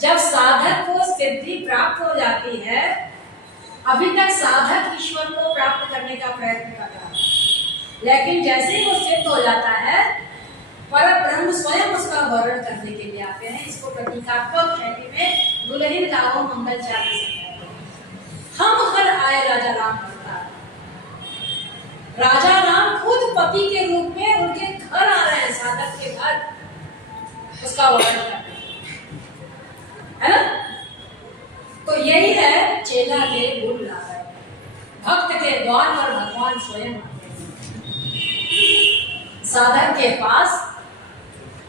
जब साधक को सिद्धि प्राप्त हो जाती है, अभी तक साधक ईश्वर को प्राप्त करने का प्रयत्न कर रहा है, लेकिन जैसे ही वो सिद्ध हो जाता है पर ब्रह्म स्वयं उसका वर्णन करने के लिए आते हैं। इसको प्रतीकात्मक शैली में दुल्हन गावो मंगल चार हम घर आए राजा राम करता। राजा राम खुद पति के रूप में उनके घर आ रहे हैं, साधक के घर, उसका वर्णन करते है ना? तो यही है चेला के गुण लागे। भक्त के द्वार पर भगवान स्वयं आते हैं, साधक के पास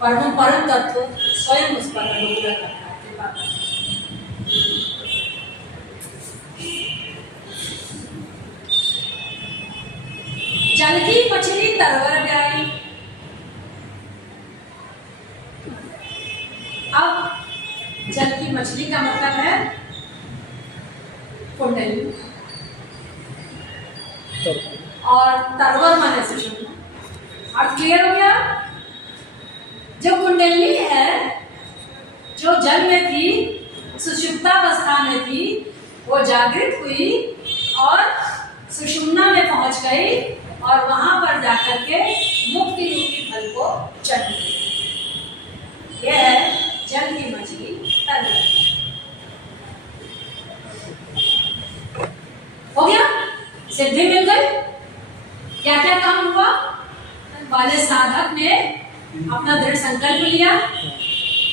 परम तत्व स्वयं उस पर अनुग्रह करता है, कृपा करता है। जल की मछली तरवर प्यारी। अब जल की मछली का मतलब है कुंडली। और तरवर माने सुषुम्ना। अब क्लियर हो गया? जो कुंडली है, जो जल में थी, सुषुप्तावस्था में थी, वो जागृत हुई और सुषुम्ना में पहुंच गई और वहां पर जाकर के मुक्ति रूपी फल को चढ़ गई। यह है जल की मछली तरवर। हो गया? सिद्धि मिल गई। क्या क्या काम हुआ? पहले साधक ने अपना दृढ़ संकल्प लिया,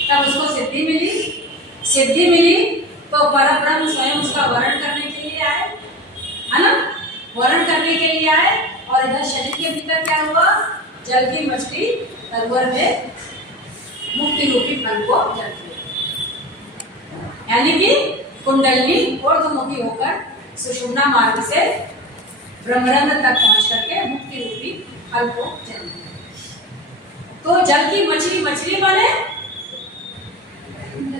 तब उसको सिद्धि मिली। सिद्धि मिली तो परब्रह्म स्वयं उसका वर्ण करने के लिए आए, है ना? वर्ण करने के लिए आए और इधर शरीर के भीतर क्या हुआ? जल की मछली तरवर में मुक्ति रूपी फल को जल दिया। यानी कि कुंडली ऊर्ध्वमुखी होकर सुषुम्ना मार्ग से ब्रह्मरंध्र तक पहुंच करके मुक्ति रूपी फल को जल दिया। तो जल की मछली, मछली माने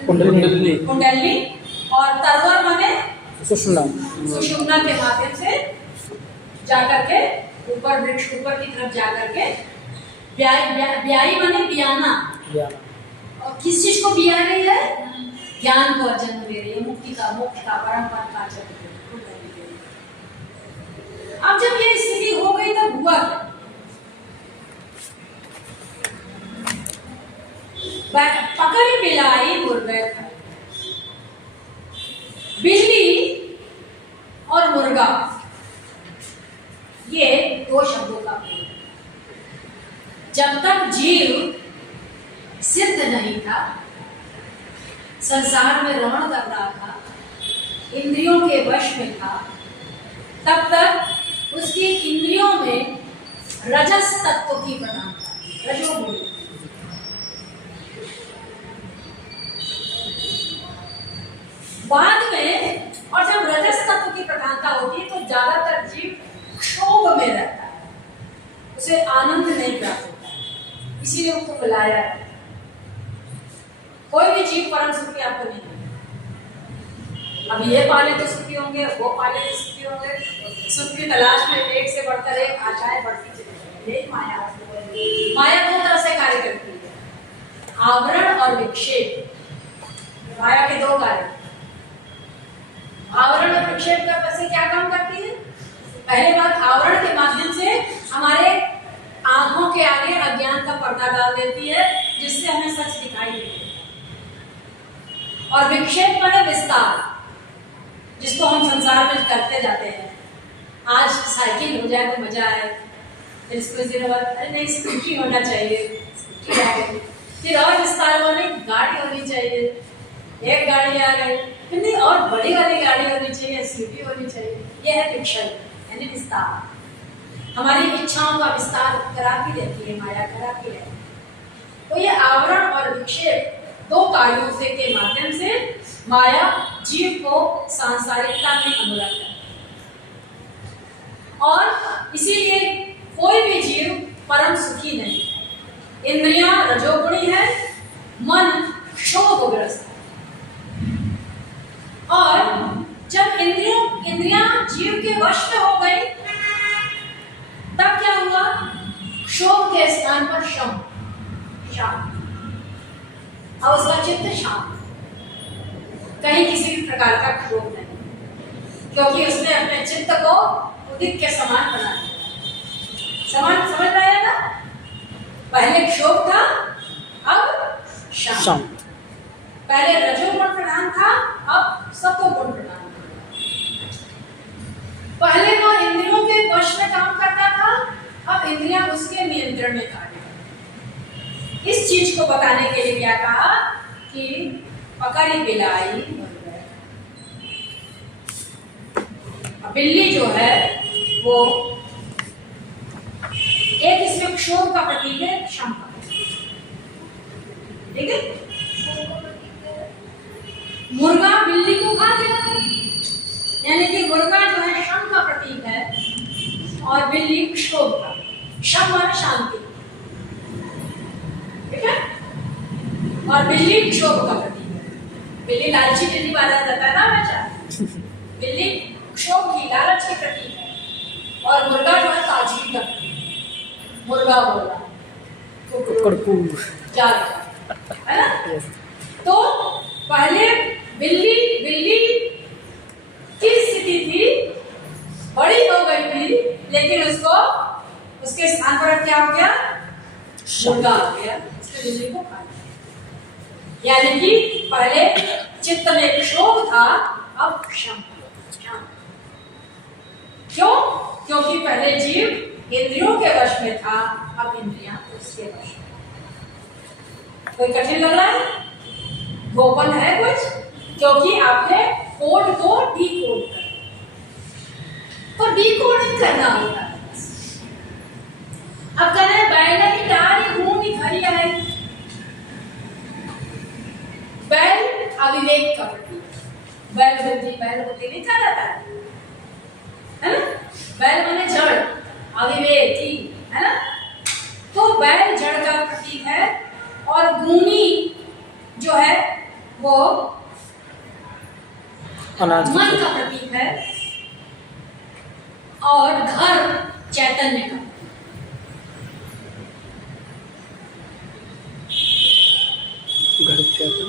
कुंडली, कुंडली, और तरवर माने सुषुम्ना। सुषुम्ना के माध्यम से जाकर के ऊपर वृक्ष ऊपर की तरफ जाकर के ब्याई माने बियाना। और किस चीज को बिया रही है? ज्ञान को जन्म दे रही है, मुक्ति का, मोक्ष का, परम पद का जन्म दे रही है। अब जब ये स्थिति हो गई तब हुआ पकड़ मिलाई मुर्गे खाए। बिल्ली और मुर्गा, ये दो शब्दों का प्रयोग है। जब तक जीव सिद्ध नहीं था, संसार में रमण कर रहा था, इंद्रियों के वश में था, तब तक उसकी इंद्रियों में रजस तत्व की प्रधानता, रजोगुण। बाद में, और जब रजस तत्व की प्रधानता होती है तो ज्यादातर जीव क्षोभ में रहता है, उसे आनंद नहीं प्राप्त होता है, इसीलिए उसको बुलाया है। कोई भी जीव परम सुखी आपको नहीं मिलेगा। अब ये पाले तो सुखी होंगे, वो पाले तो सुखी होंगे, सुख की तलाश में एक से बढ़कर एक आशाएं बढ़ती चली जाएंगी। यही माया। माया दो तरह से कार्य करती है, आवरण और विक्षेप। माया के दो कार्य, आवरण और विक्षेप करने से क्या काम करती है? पहले बात, आवरण के माध्यम से हमारे आंखों के आगे अज्ञान का पर्दा डाल देती है, जिससे हमें सच दिखाई नहीं देता। और विक्षेप माने विस्तार, जिसको हम संसार में करते जाते हैं। आज साइकिल हो जाए तो मजा आए, फिर इसको दिन बाद अरे नहीं स्कूटी होना चाहिए, स्कूटी आ गई, फिर और विस्तार वाली गाड़ी होनी चाहिए, एक गाड़ी आ गई, फिर नहीं और बड़ी वाली गाड़ी होनी चाहिए, स्कूटी होनी चाहिए। यह है विक्षेप यानी विस्तार। हमारी इच्छाओं का विस्तार कराती रहती है माया, कराती रहती है। तो ये आवरण और विक्षेप दो कार्यों से के माध्यम से माया जीव को सांसारिकता में अनुरक्त है। और इसीलिए कोई भी जीव परम सुखी नहीं। इंद्रियां रजोगुणी है, मन क्षोभग्रस्त है। और जब इंद्रियां जीव के वश में हो गई, तब क्या हुआ? क्षोभ के स्थान पर शम, शांत, और उसका चित्त शांत, कहीं किसी भी प्रकार का क्षोभ नहीं, क्योंकि उसने अपने चित्त को उदित के समान बना दिया। समान समझ रहा है ना? पहले क्षोभ था, अब शांत। पहले रजोगुण प्रधान था, अब सत्वगुण प्रधान। पहले वो इंद्रियों के वश में काम करता था, अब इंद्रियां उसके नियंत्रण में कार्य। इस चीज को बताने के लिए क्या कहा कि पकड़ी बिलाई बिल्ली जो है वो एक इसमें क्षोभ का प्रतीक है, शम का, ठीक है? मुर्गा बिल्ली को खा गया, यानी कि मुर्गा जो है शम का प्रतीक है और बिल्ली क्षोभ का। शम और शांति, ठीक है? और बिल्ली क्षोभ का प्रतीक है। बिल्ली लालची बिल्ली माना जाता है ना बच्चा, बिल्ली क्षोभ की, लालच की प्रतीक है। और मुर्गा जो है ताजगी का, मुर्गा बोला कुकड़कू जाल, है ना। यस तो पहले बिल्ली बिल्ली की स्थिति थी, बड़ी हो गई थी, लेकिन उसको उसके स्थान पर अब क्या हो गया, मुर्गा आ गया, उसने बिल्ली को खा लिया। यानी कि पहले चित्त में क्षोभ था, अब शांत। क्यों? क्योंकि पहले जीव इंद्रियों के वश में था, अब इंद्रियां उसके वश में। कोई कठिन लग रहा है? गोपन है कुछ? क्योंकि आपने कोड को डीकोड कर, तो डीकोडिंग करना होता है। अब कहना है बैल की डाली घूमी घरी आई। बैल अविवेक का प्रतीक, बैल होती नहीं कहा जाता है ना। बैल माने जड़, अविवेकी, है ना। तो बैल जड़ का प्रतीक है, और गूनी जो है वो अनाज मन का प्रतीक है, और घर चैतन्य का। घर क्या था?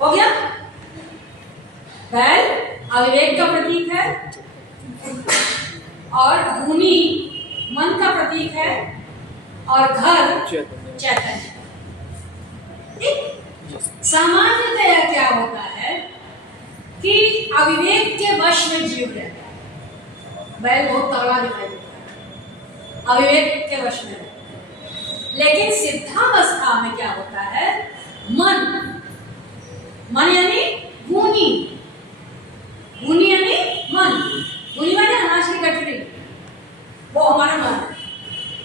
हो गया। बैल अविवेक का प्रतीक है, और भूमि मन का प्रतीक है, और घर चैतन्य। सामान्यतया क्या होता है कि अविवेक के वश में जीव रहता है। बैल बहुत तगड़ा दिखाई देता है, अविवेक के वश में। लेकिन सिद्धावस्था में क्या होता है, मन यानी भूमि, भूमि यानी मन, भूमि माने अनाज की गठरी, वो हमारा मन है।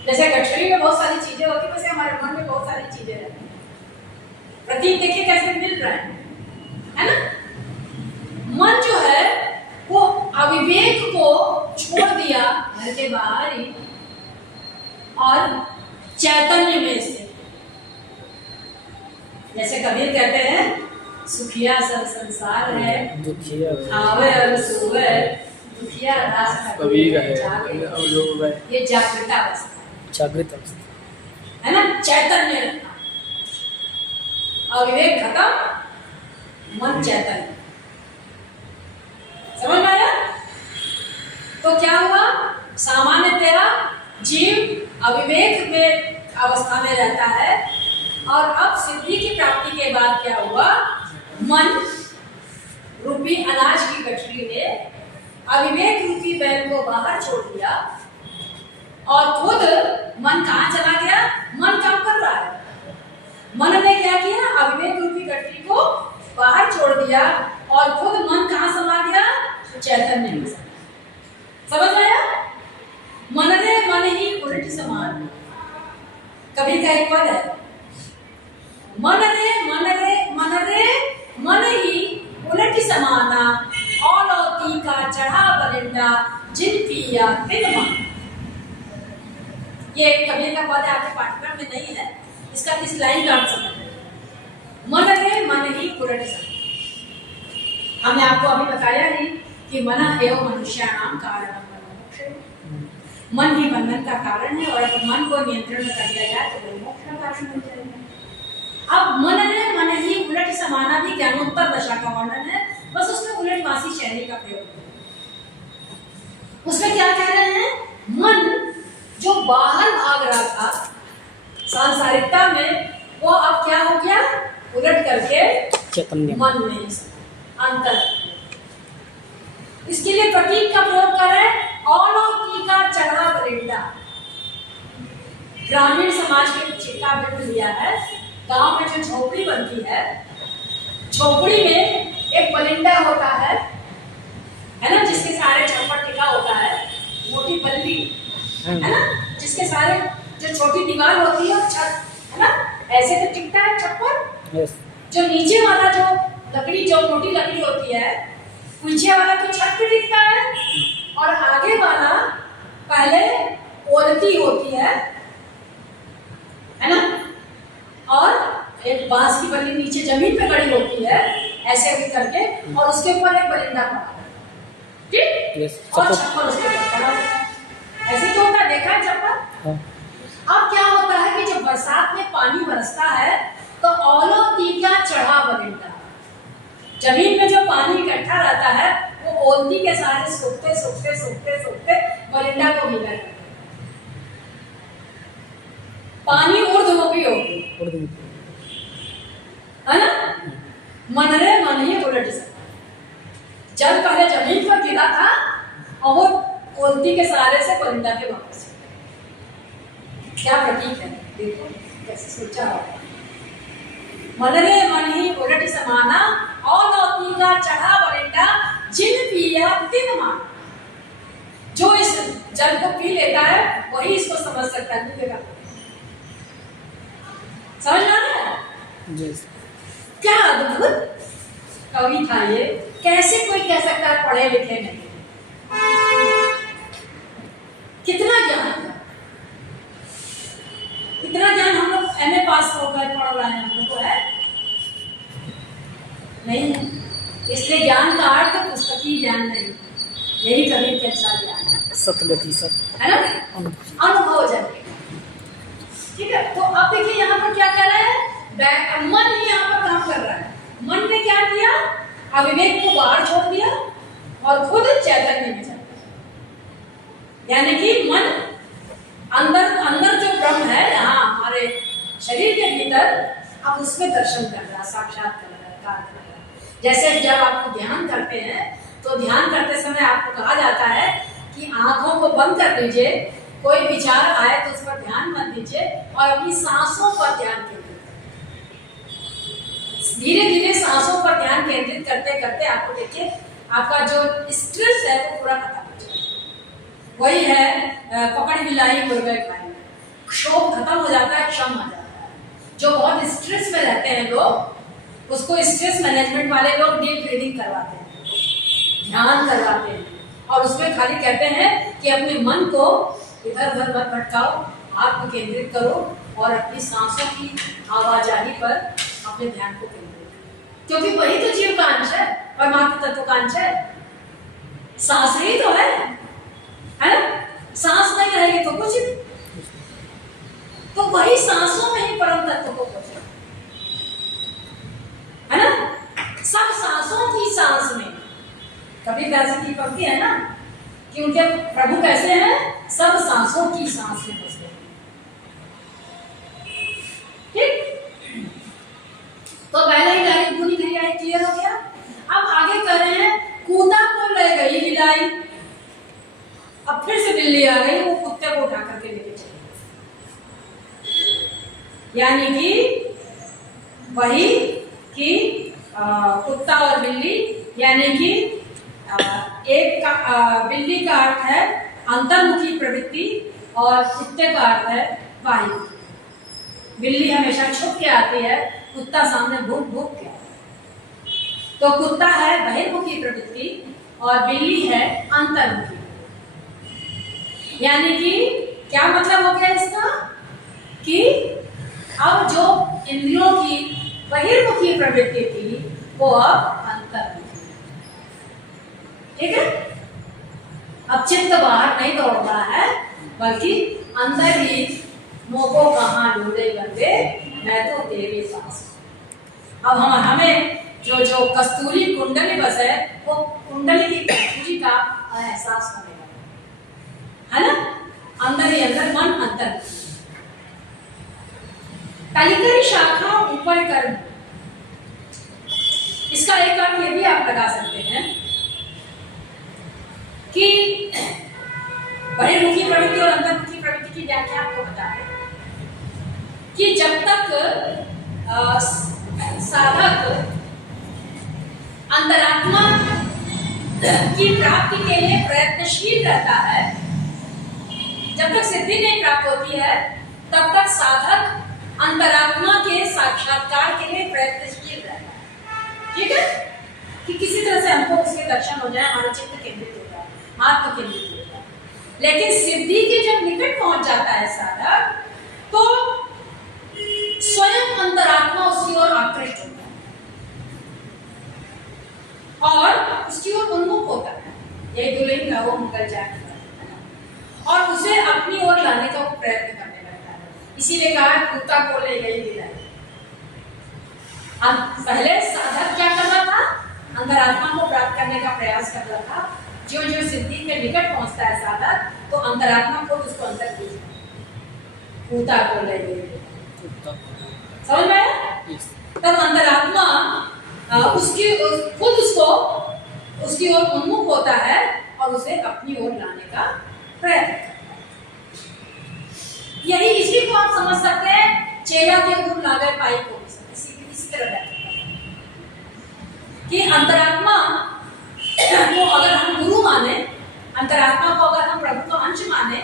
जैसे गठरी में बहुत सारी चीजें होती है, वैसे हमारे मन में बहुत सारी चीजें रहती हैं। प्रतीक देखिए कैसे मिल रहा है ना। मन जो है वो अविवेक को छोड़ दिया घर के बाहर ही, और चैतन्य में स्थित। जैसे कबीर कहते हैं, सुखिया सब संसार है, दुखिया आवे और सोवे, दुखिया दास कबीर है, ये जागृत अवस्था जागृत अवस्था है ना, चैतन्य रहना। अविवेक खत्म, मन चैतन्य। समझ में आया? तो क्या हुआ, सामान्यतया जीव अविवेक में अवस्था में रहता है, और अब सिद्धि की प्राप्ति के बाद क्या हुआ, मन रूपी अनाज की गठरी ने अविवेक रूपी बैल को बाहर छोड़ दिया, और खुद मन कहाँ चला गया, मन काम कर रहा है। मन ने क्या किया, अविवेक रूपी गठरी को बाहर छोड़ दिया, और खुद मन कहाँ समा गया, चैतन्य में। समझ आया? मन रे मन ही उलट समान, कभी का एक पद है, मन रे मन ही उलट समाना, औलौती का चढ़ा बरिंदा, जिन पिया तिन मान। ये कबीर का पद आपके पाठ्यक्रम में नहीं है, इसका किस लाइन का आप समझ रहे? मन रे मन ही उलट समाना। हमने आपको अभी बताया ही कि मन एवं मनुष्याणाम कारणम मोक्ष, मन ही बंधन का कारण है, और अगर मन को नियंत्रण में कर लिया जाए तो मोक्ष का कारण हो जाएगा। अब मन ने मन ही उलट समाना भी ज्ञानोत्तर दशा का वर्णन है, बस उसमें उलट वासी शैली का प्रयोग है। उसमें क्या कह रहे हैं, मन जो बाहर भाग रहा था सांसारिकता में, वो अब क्या हो गया, उलट करके चैतन्य मन में अंतर। इसके लिए प्रतीक का प्रयोग कर रहे हैं, औलौकी का चढ़ा बरिंदा। ग्रामीण समाज के चिट्टा बिंब लिया है, गांव में जो झोपड़ी बनती है, झोपड़ी में एक बलिंडा होता है ना, जिसके सारे छप्पर टिका होता है, मोटी बल्ली है ना, जिसके सारे जो छोटी दीवार होती है, छत है ना, ऐसे तो टिकता है छप्पर। जो नीचे वाला जो लकड़ी, जो मोटी लकड़ी होती है, पीछे वाला तो छत पे टिकता है, और आगे वाला पहले ओलती होती है ना, और एक बांस की बल्ली नीचे जमीन पे गड़ी होती है, ऐसे भी करके, और उसके ऊपर एक बलिंदा पड़ा है, ठीक। यस और सपोर्ट चप्पल उसके ऊपर खड़ा होता है। ऐसे तो होता है, देखा है चप्पल। हाँ अब क्या होता है कि जब बरसात में पानी बरसता है तो औलो तीजा चढ़ा बनेगा। जमीन में जो पानी इकट्ठा रहता है वो ओल्दी के सारे सूखते सूखते सूखते सूखते बरिंदा को गीला करते हैं। पानी ऊर्ध्वमुखी होगी, उर्दू है ना। मन रे मन ही उलट सकता। जल पहले जमीन पर गिरा था और वो ओल्दी के सहारे से बरिंदा के वापस। क्या प्रतीक है, देखो कैसे सोचा होगा। मन रे मन ही उलट समाना और तीगा चढ़ा बरिंदा जिन पिया तिन मान। जो इस जल को पी लेता है वही इसको समझ सकता है, नहीं समझ आ रहा है? यस क्या अद्भुत कवि था ये। कैसे कोई कह सकता है पढ़े लिखे नहीं? कितना ज्ञान था, इतना ज्ञान हम लोग एमए पास हो गए पढ़ रहे हैं, हम लोग को है नहीं है। इसलिए ज्ञान का अर्थ पुस्तकीय ज्ञान नहीं, यही कवि के अच्छा ज्ञान है, सतगति सत है ना, अनुभव अनुभव जन्य। ठीक है, तो अब देखिए यहाँ पर क्या कर रहे हैं, मन ही यहाँ पर काम कर रहा है। मन ने क्या किया, अविवेक को बाहर छोड़ दिया और खुद चैतन्य में चल गया। यानी कि मन अंदर अंदर जो ब्रह्म है यहाँ हमारे शरीर के भीतर, अब उसमें दर्शन कर रहा, साक्षात कर रहा है, कार्य कर रहा है। जैसे जब आप ध्यान करते हैं तो ध्यान करते समय आपको कहा जाता है कि आंखों को बंद कर लीजिए, कोई विचार आए तो उस पर ध्यान मत दीजिए और अपनी सांसों पर ध्यान केंद्रित करिए। धीरे धीरे सांसों पर ध्यान केंद्रित करते करते आपको देखिए आपका जो स्ट्रेस है वो पूरा खत्म हो जाएगा। वही है पकड़ मिलाई मुर्गे खाई, क्षोभ खत्म हो जाता है, क्षम आ जाता है। जो बहुत स्ट्रेस में रहते हैं लोग, उसको स्ट्रेस मैनेजमेंट वाले लोग डीप ब्रीदिंग करवाते हैं, ध्यान करवाते हैं और उसमें खाली कहते हैं कि अपने मन को इधर उधर मत भटकाओ, आत्म केंद्रित करो और अपनी सांसों की आवाजाही पर अपने ध्यान को केंद्रित करो, क्योंकि वही तो जीव का अंश है, परमात्मा तत्व का अंश है। सांस ही तो है ना। सांस नहीं रहेगी तो कुछ नहीं, तो वही सांसों में ही परम तत्व को खोजना है ना। सब सांसों की सांस में, कभी वैसे की पंक्ति है ना कि उनके प्रभु कैसे हैं, सब सांसों की सांस में बस गए। ठीक, तो पहले ही लाइन पूरी क्लियर हो गया। अब आगे कर रहे हैं, कूदा को ले गई बिलाई, अब फिर से बिल्ली आ गई, वो कुत्ते को उठा करके लेके चली। यानी कि वही कि कुत्ता और बिल्ली, यानी कि एक का बिल्ली का अर्थ है अंतर्मुखी प्रवृत्ति और कुत्ते का अर्थ है बाह्य। बिल्ली हमेशा छुप के आती है, कुत्ता सामने भूख भूख के। तो कुत्ता है बहिर्मुखी प्रवृत्ति और बिल्ली है अंतर्मुखी। यानी कि क्या मतलब हो गया इसका कि अब जो इंद्रियों की बहिर्मुखी प्रवृत्ति थी वो अब अंतर्मुखी। ठीक है, अब चित्त बाहर नहीं दौड़ रहा है, बल्कि अंदर ही मोको कहाँ ढूंढे बंदे, मैं तो तेरे पास। अब हमें जो कस्तूरी कुंडली बस है, वो कुंडली की कस्तूरी का एहसास होने लगा, है ना। अंदर ही अंदर मन अंतर। कलिकरी शाखा ऊपर कर्म, इसका एक अर्थ ये भी आप लगा सकते हैं कि बहिर्मुखी प्रवृत्ति और अंतर्मुखी प्रवृत्ति की व्याख्या आपको बता है कि जब तक साधक अंतरात्मा की प्राप्ति के लिए प्रयत्नशील रहता है, जब तक सिद्धि नहीं प्राप्त होती है तब तक साधक अंतरात्मा के साक्षात्कार के लिए प्रयत्नशील रहता है। ठीक है, कि किसी तरह से हमको उसके दर्शन हो जाए, हमारा चित्त केंद्रित हो जाए, आत्म केंद्रित हो जाए। लेकिन सिद्धि के जब निकट पहुंच जाता है साधक, तो स्वयं अंतरात्मा उसकी ओर आकृष्ट होता है और उसकी ओर उन्मुख होता है। यही दो लिंग इसलिए कहा कुत्ता को ले गई गिलाई। अब पहले साधक क्या कर रहा था, अंतरात्मा को प्राप्त करने का प्रयास कर रहा था। जो जो सिद्धि के निकट पहुंचता है साधक, तो अंतरात्मा को उसको अंतर कीजिए, कुत्ता को ले गई। समझ में आया? तब अंतरात्मा उसकी खुद उसको उसकी ओर उन्मुख होता है और उसे अपनी ओर लाने का प्रयत्न करता है। यही इसी को आप समझ सकते हैं, चेला के गुरु लागे पाई को इसी तरह बैठा कि अंतरात्मा को अगर हम गुरु माने, अंतरात्मा को अगर हम प्रभु का अंश माने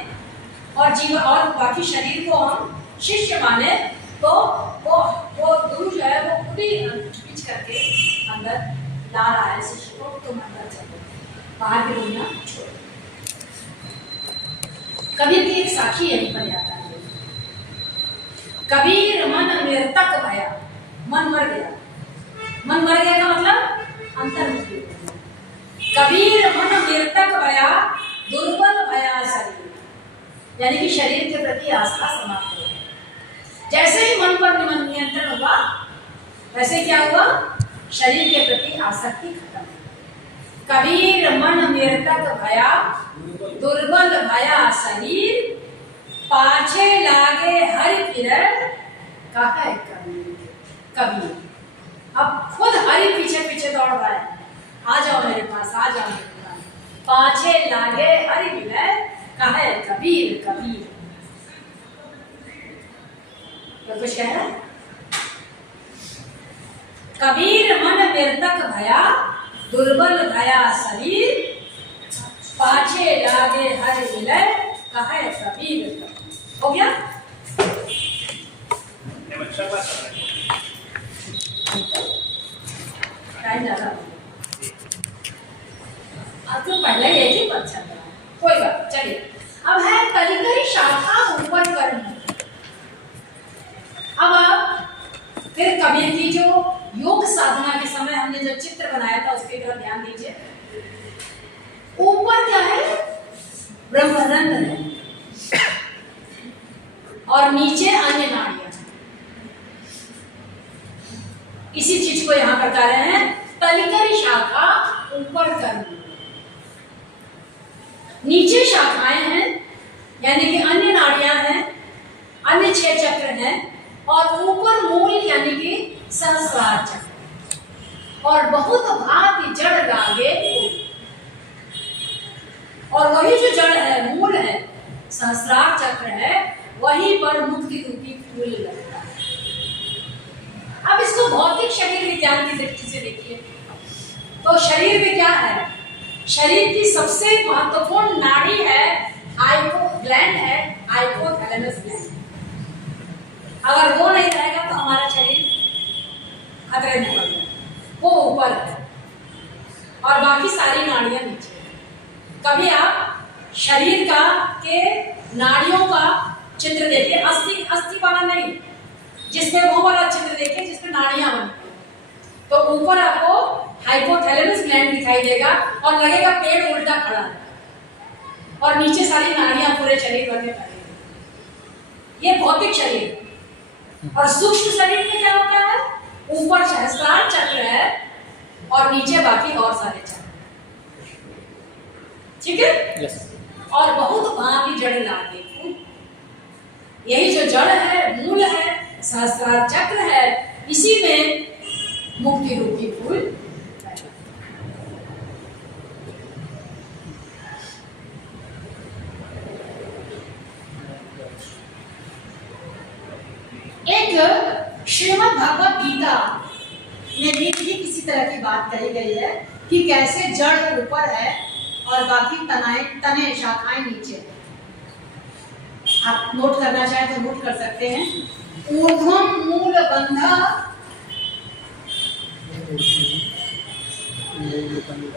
और जीव और बाकी शरीर को हम शिष्य माने, तो वो गुरु जो है वो खुद ही खींच करके अंदर ला रहा है शिष्य को, तुम अंदर चलो, बाहर की दुनिया छोड़ो। कबीर की एक साखी यहीं पर आता है, कबीर मन निरतक भया, मन मर गया। मन मर गया का मतलब अंतर्मुखी हो गया। कबीर मन निरतक भया, दुर्बल भया शरीर, यानी कि शरीर के प्रति आस्था समाप्त हो गई। जैसे ही मन पर नियंत्रण हुआ, वैसे क्या हुआ, शरीर के प्रति आसक्ति खत्म हुई। कबीर मन निरतक भया, दुर्बल भया शरीर, पाछे लागे हरि फिरै, कहे कबीर। अब खुद हरि पीछे पीछे दौड़ रहा है, आ जाओ मेरे पास, आ जाओ मेरे पास। पाछे लागे हरि फिरै, कहे कबीर कबीर। तो कुछ कह रहा है, कबीर मन निरतक भया, दुर्बल भया शरीर, पाछे लागे हरि फिरै, कहे कबीर। हो गया? टाइम ज्यादा अब तो पहले एक ही पद चल रहा है, कोई बात। चलिए, अब है कलिकरी शाखा ऊपर करनी। अब आप फिर कबीर की जो योग साधना के समय हमने जो चित्र बनाया था उसकी तरफ ध्यान दीजिए। ऊपर क्या है, ब्रह्मरंध्र है और नीचे अन्य नाड़ियां। इसी चीज को यहां बता रहे हैं, तलिकरी शाखा ऊपर करनी, नीचे शाखाएं हैं यानी कि अन्य नाड़ियां हैं, अन्य 6 चक्र हैं, और ऊपर मूल यानी कि सहस्रार चक्र, और बहुत भांति जड़ लागे फूल। और वही जो जड़ है, मूल है, सहस्रार चक्र है, वहीं पर मुक्ति रूपी फूल लगता है। अब इसको भौतिक शरीर विज्ञान की दृष्टि से देखिए, तो शरीर में क्या है, शरीर की सबसे महत्वपूर्ण नाड़ी है, ग्लैंड है, हाइपोथैलेमस ग्लैंड। अगर वो नहीं रहेगा तो हमारा शरीर खतरे में पड़ जाएगा। वो ऊपर है और बाकी सारी नाड़ियां नीचे। कभी आप शरीर का के नाड़ियों का चित्र देखिए, अस्थि वाला नहीं, जिसमें वो वाला चित्र देखिए जिसमें नाड़ियां बनी, तो ऊपर आपको हाइपोथैलेमस ग्लैंड दिखाई देगा और लगेगा पेड़ उल्टा खड़ा है, और नीचे सारी नाड़ियां पूरे शरीर भर में फैली। ये भौतिक शरीर। और सूक्ष्म शरीर में क्या होता है, ऊपर सहस्रार चक्र है और नीचे बाकी और सारे चक्र। ठीक है? यस। और बहुत भांति जड़ लागे फूल। यही जो जड़ है, मूल है, सहस्रार चक्र है, इसी में मुक्ति रूपी फूल। एक श्रीमद् भगवत गीता में भी किसी तरह की बात कही गई है कि कैसे जड़ ऊपर है और बाकी तने शाखाएं नीचे। आप नोट करना चाहें तो नोट कर सकते हैं। ऊर्ध्वम मूल बंध,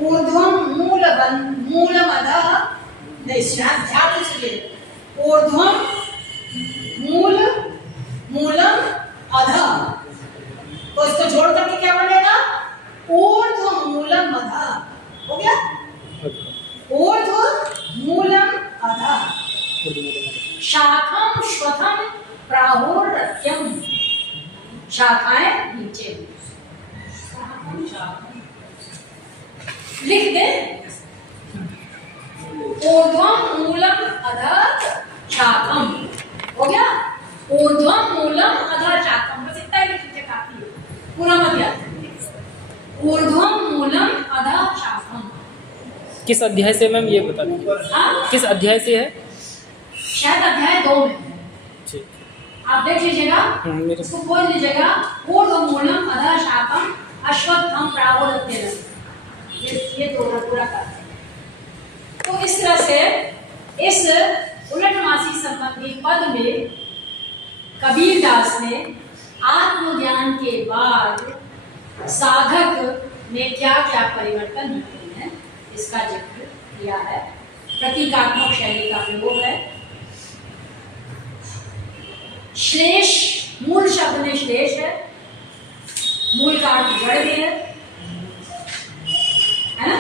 ऊर्ध्वम मूल मध, ध्यान से, ऊर्ध्वम मूलम अध, तो इसको जोड़ करके क्या बनेगा, ऊर्ध्व मूलम अध। हो गया? ऊर्ध्व मूलम अध, शाखम श्वथम प्राहु। प्राहोरत्यम, शाखाएं नीचे। लिख दे, ऊर्ध्वम मूलम अधः शाखम। हो गया, ऊर्ध्वम मूलम अधः शाखम, बस इतना ही लिख लीजिए, काफी है, पूरा मत याद करिए। ऊर्ध्वम मूलम अधः शाखम। किस अध्याय से मैम ये बता दीजिए, हाँ? किस अध्याय से है? शायद अध्याय 2 में है, ठीक, आप देख लीजिएगा, मेरे इसको खोज लीजिएगा। ऊर्ध्वम मूलम अधः शाखम अश्वत्थम प्राहोरत्यम, ये दोनों पूरा करते हैं। तो इस तरह से इस उलटमासी संबंधी पद में कबीर दास ने आत्मज्ञान के बाद साधक में क्या क्या परिवर्तन होते हैं इसका जिक्र किया है। प्रतीकात्मक शैली का प्रयोग है। श्लेष, मूल शब्द में श्लेष है, मूल का अर्थ जड़ भी है ना,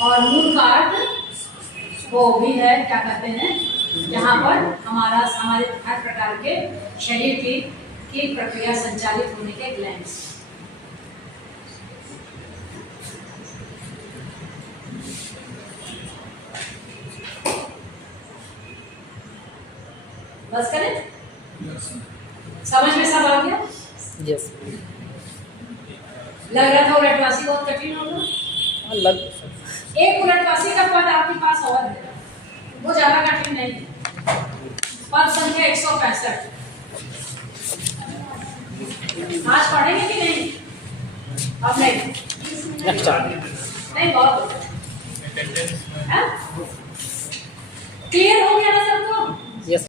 और मूल का अर्थ वो भी है, क्या कहते हैं, जहाँ पर हमारे हर प्रकार के शरीर की प्रक्रिया संचालित होने के ग्लैंड्स। बस करें, समझ में सब आ गया? यस, लग रहा था उलटवासी बहुत कठिन होगा। लग एक उलटवासी का पद आपके पास और है, वो ज्यादा कठिन नहीं है। पद संख्या 165। आज पढ़ेंगे कि नहीं? अब नहीं, नेक्स्ट टाइम। नहीं बहुत क्लियर हो गया ना सबको?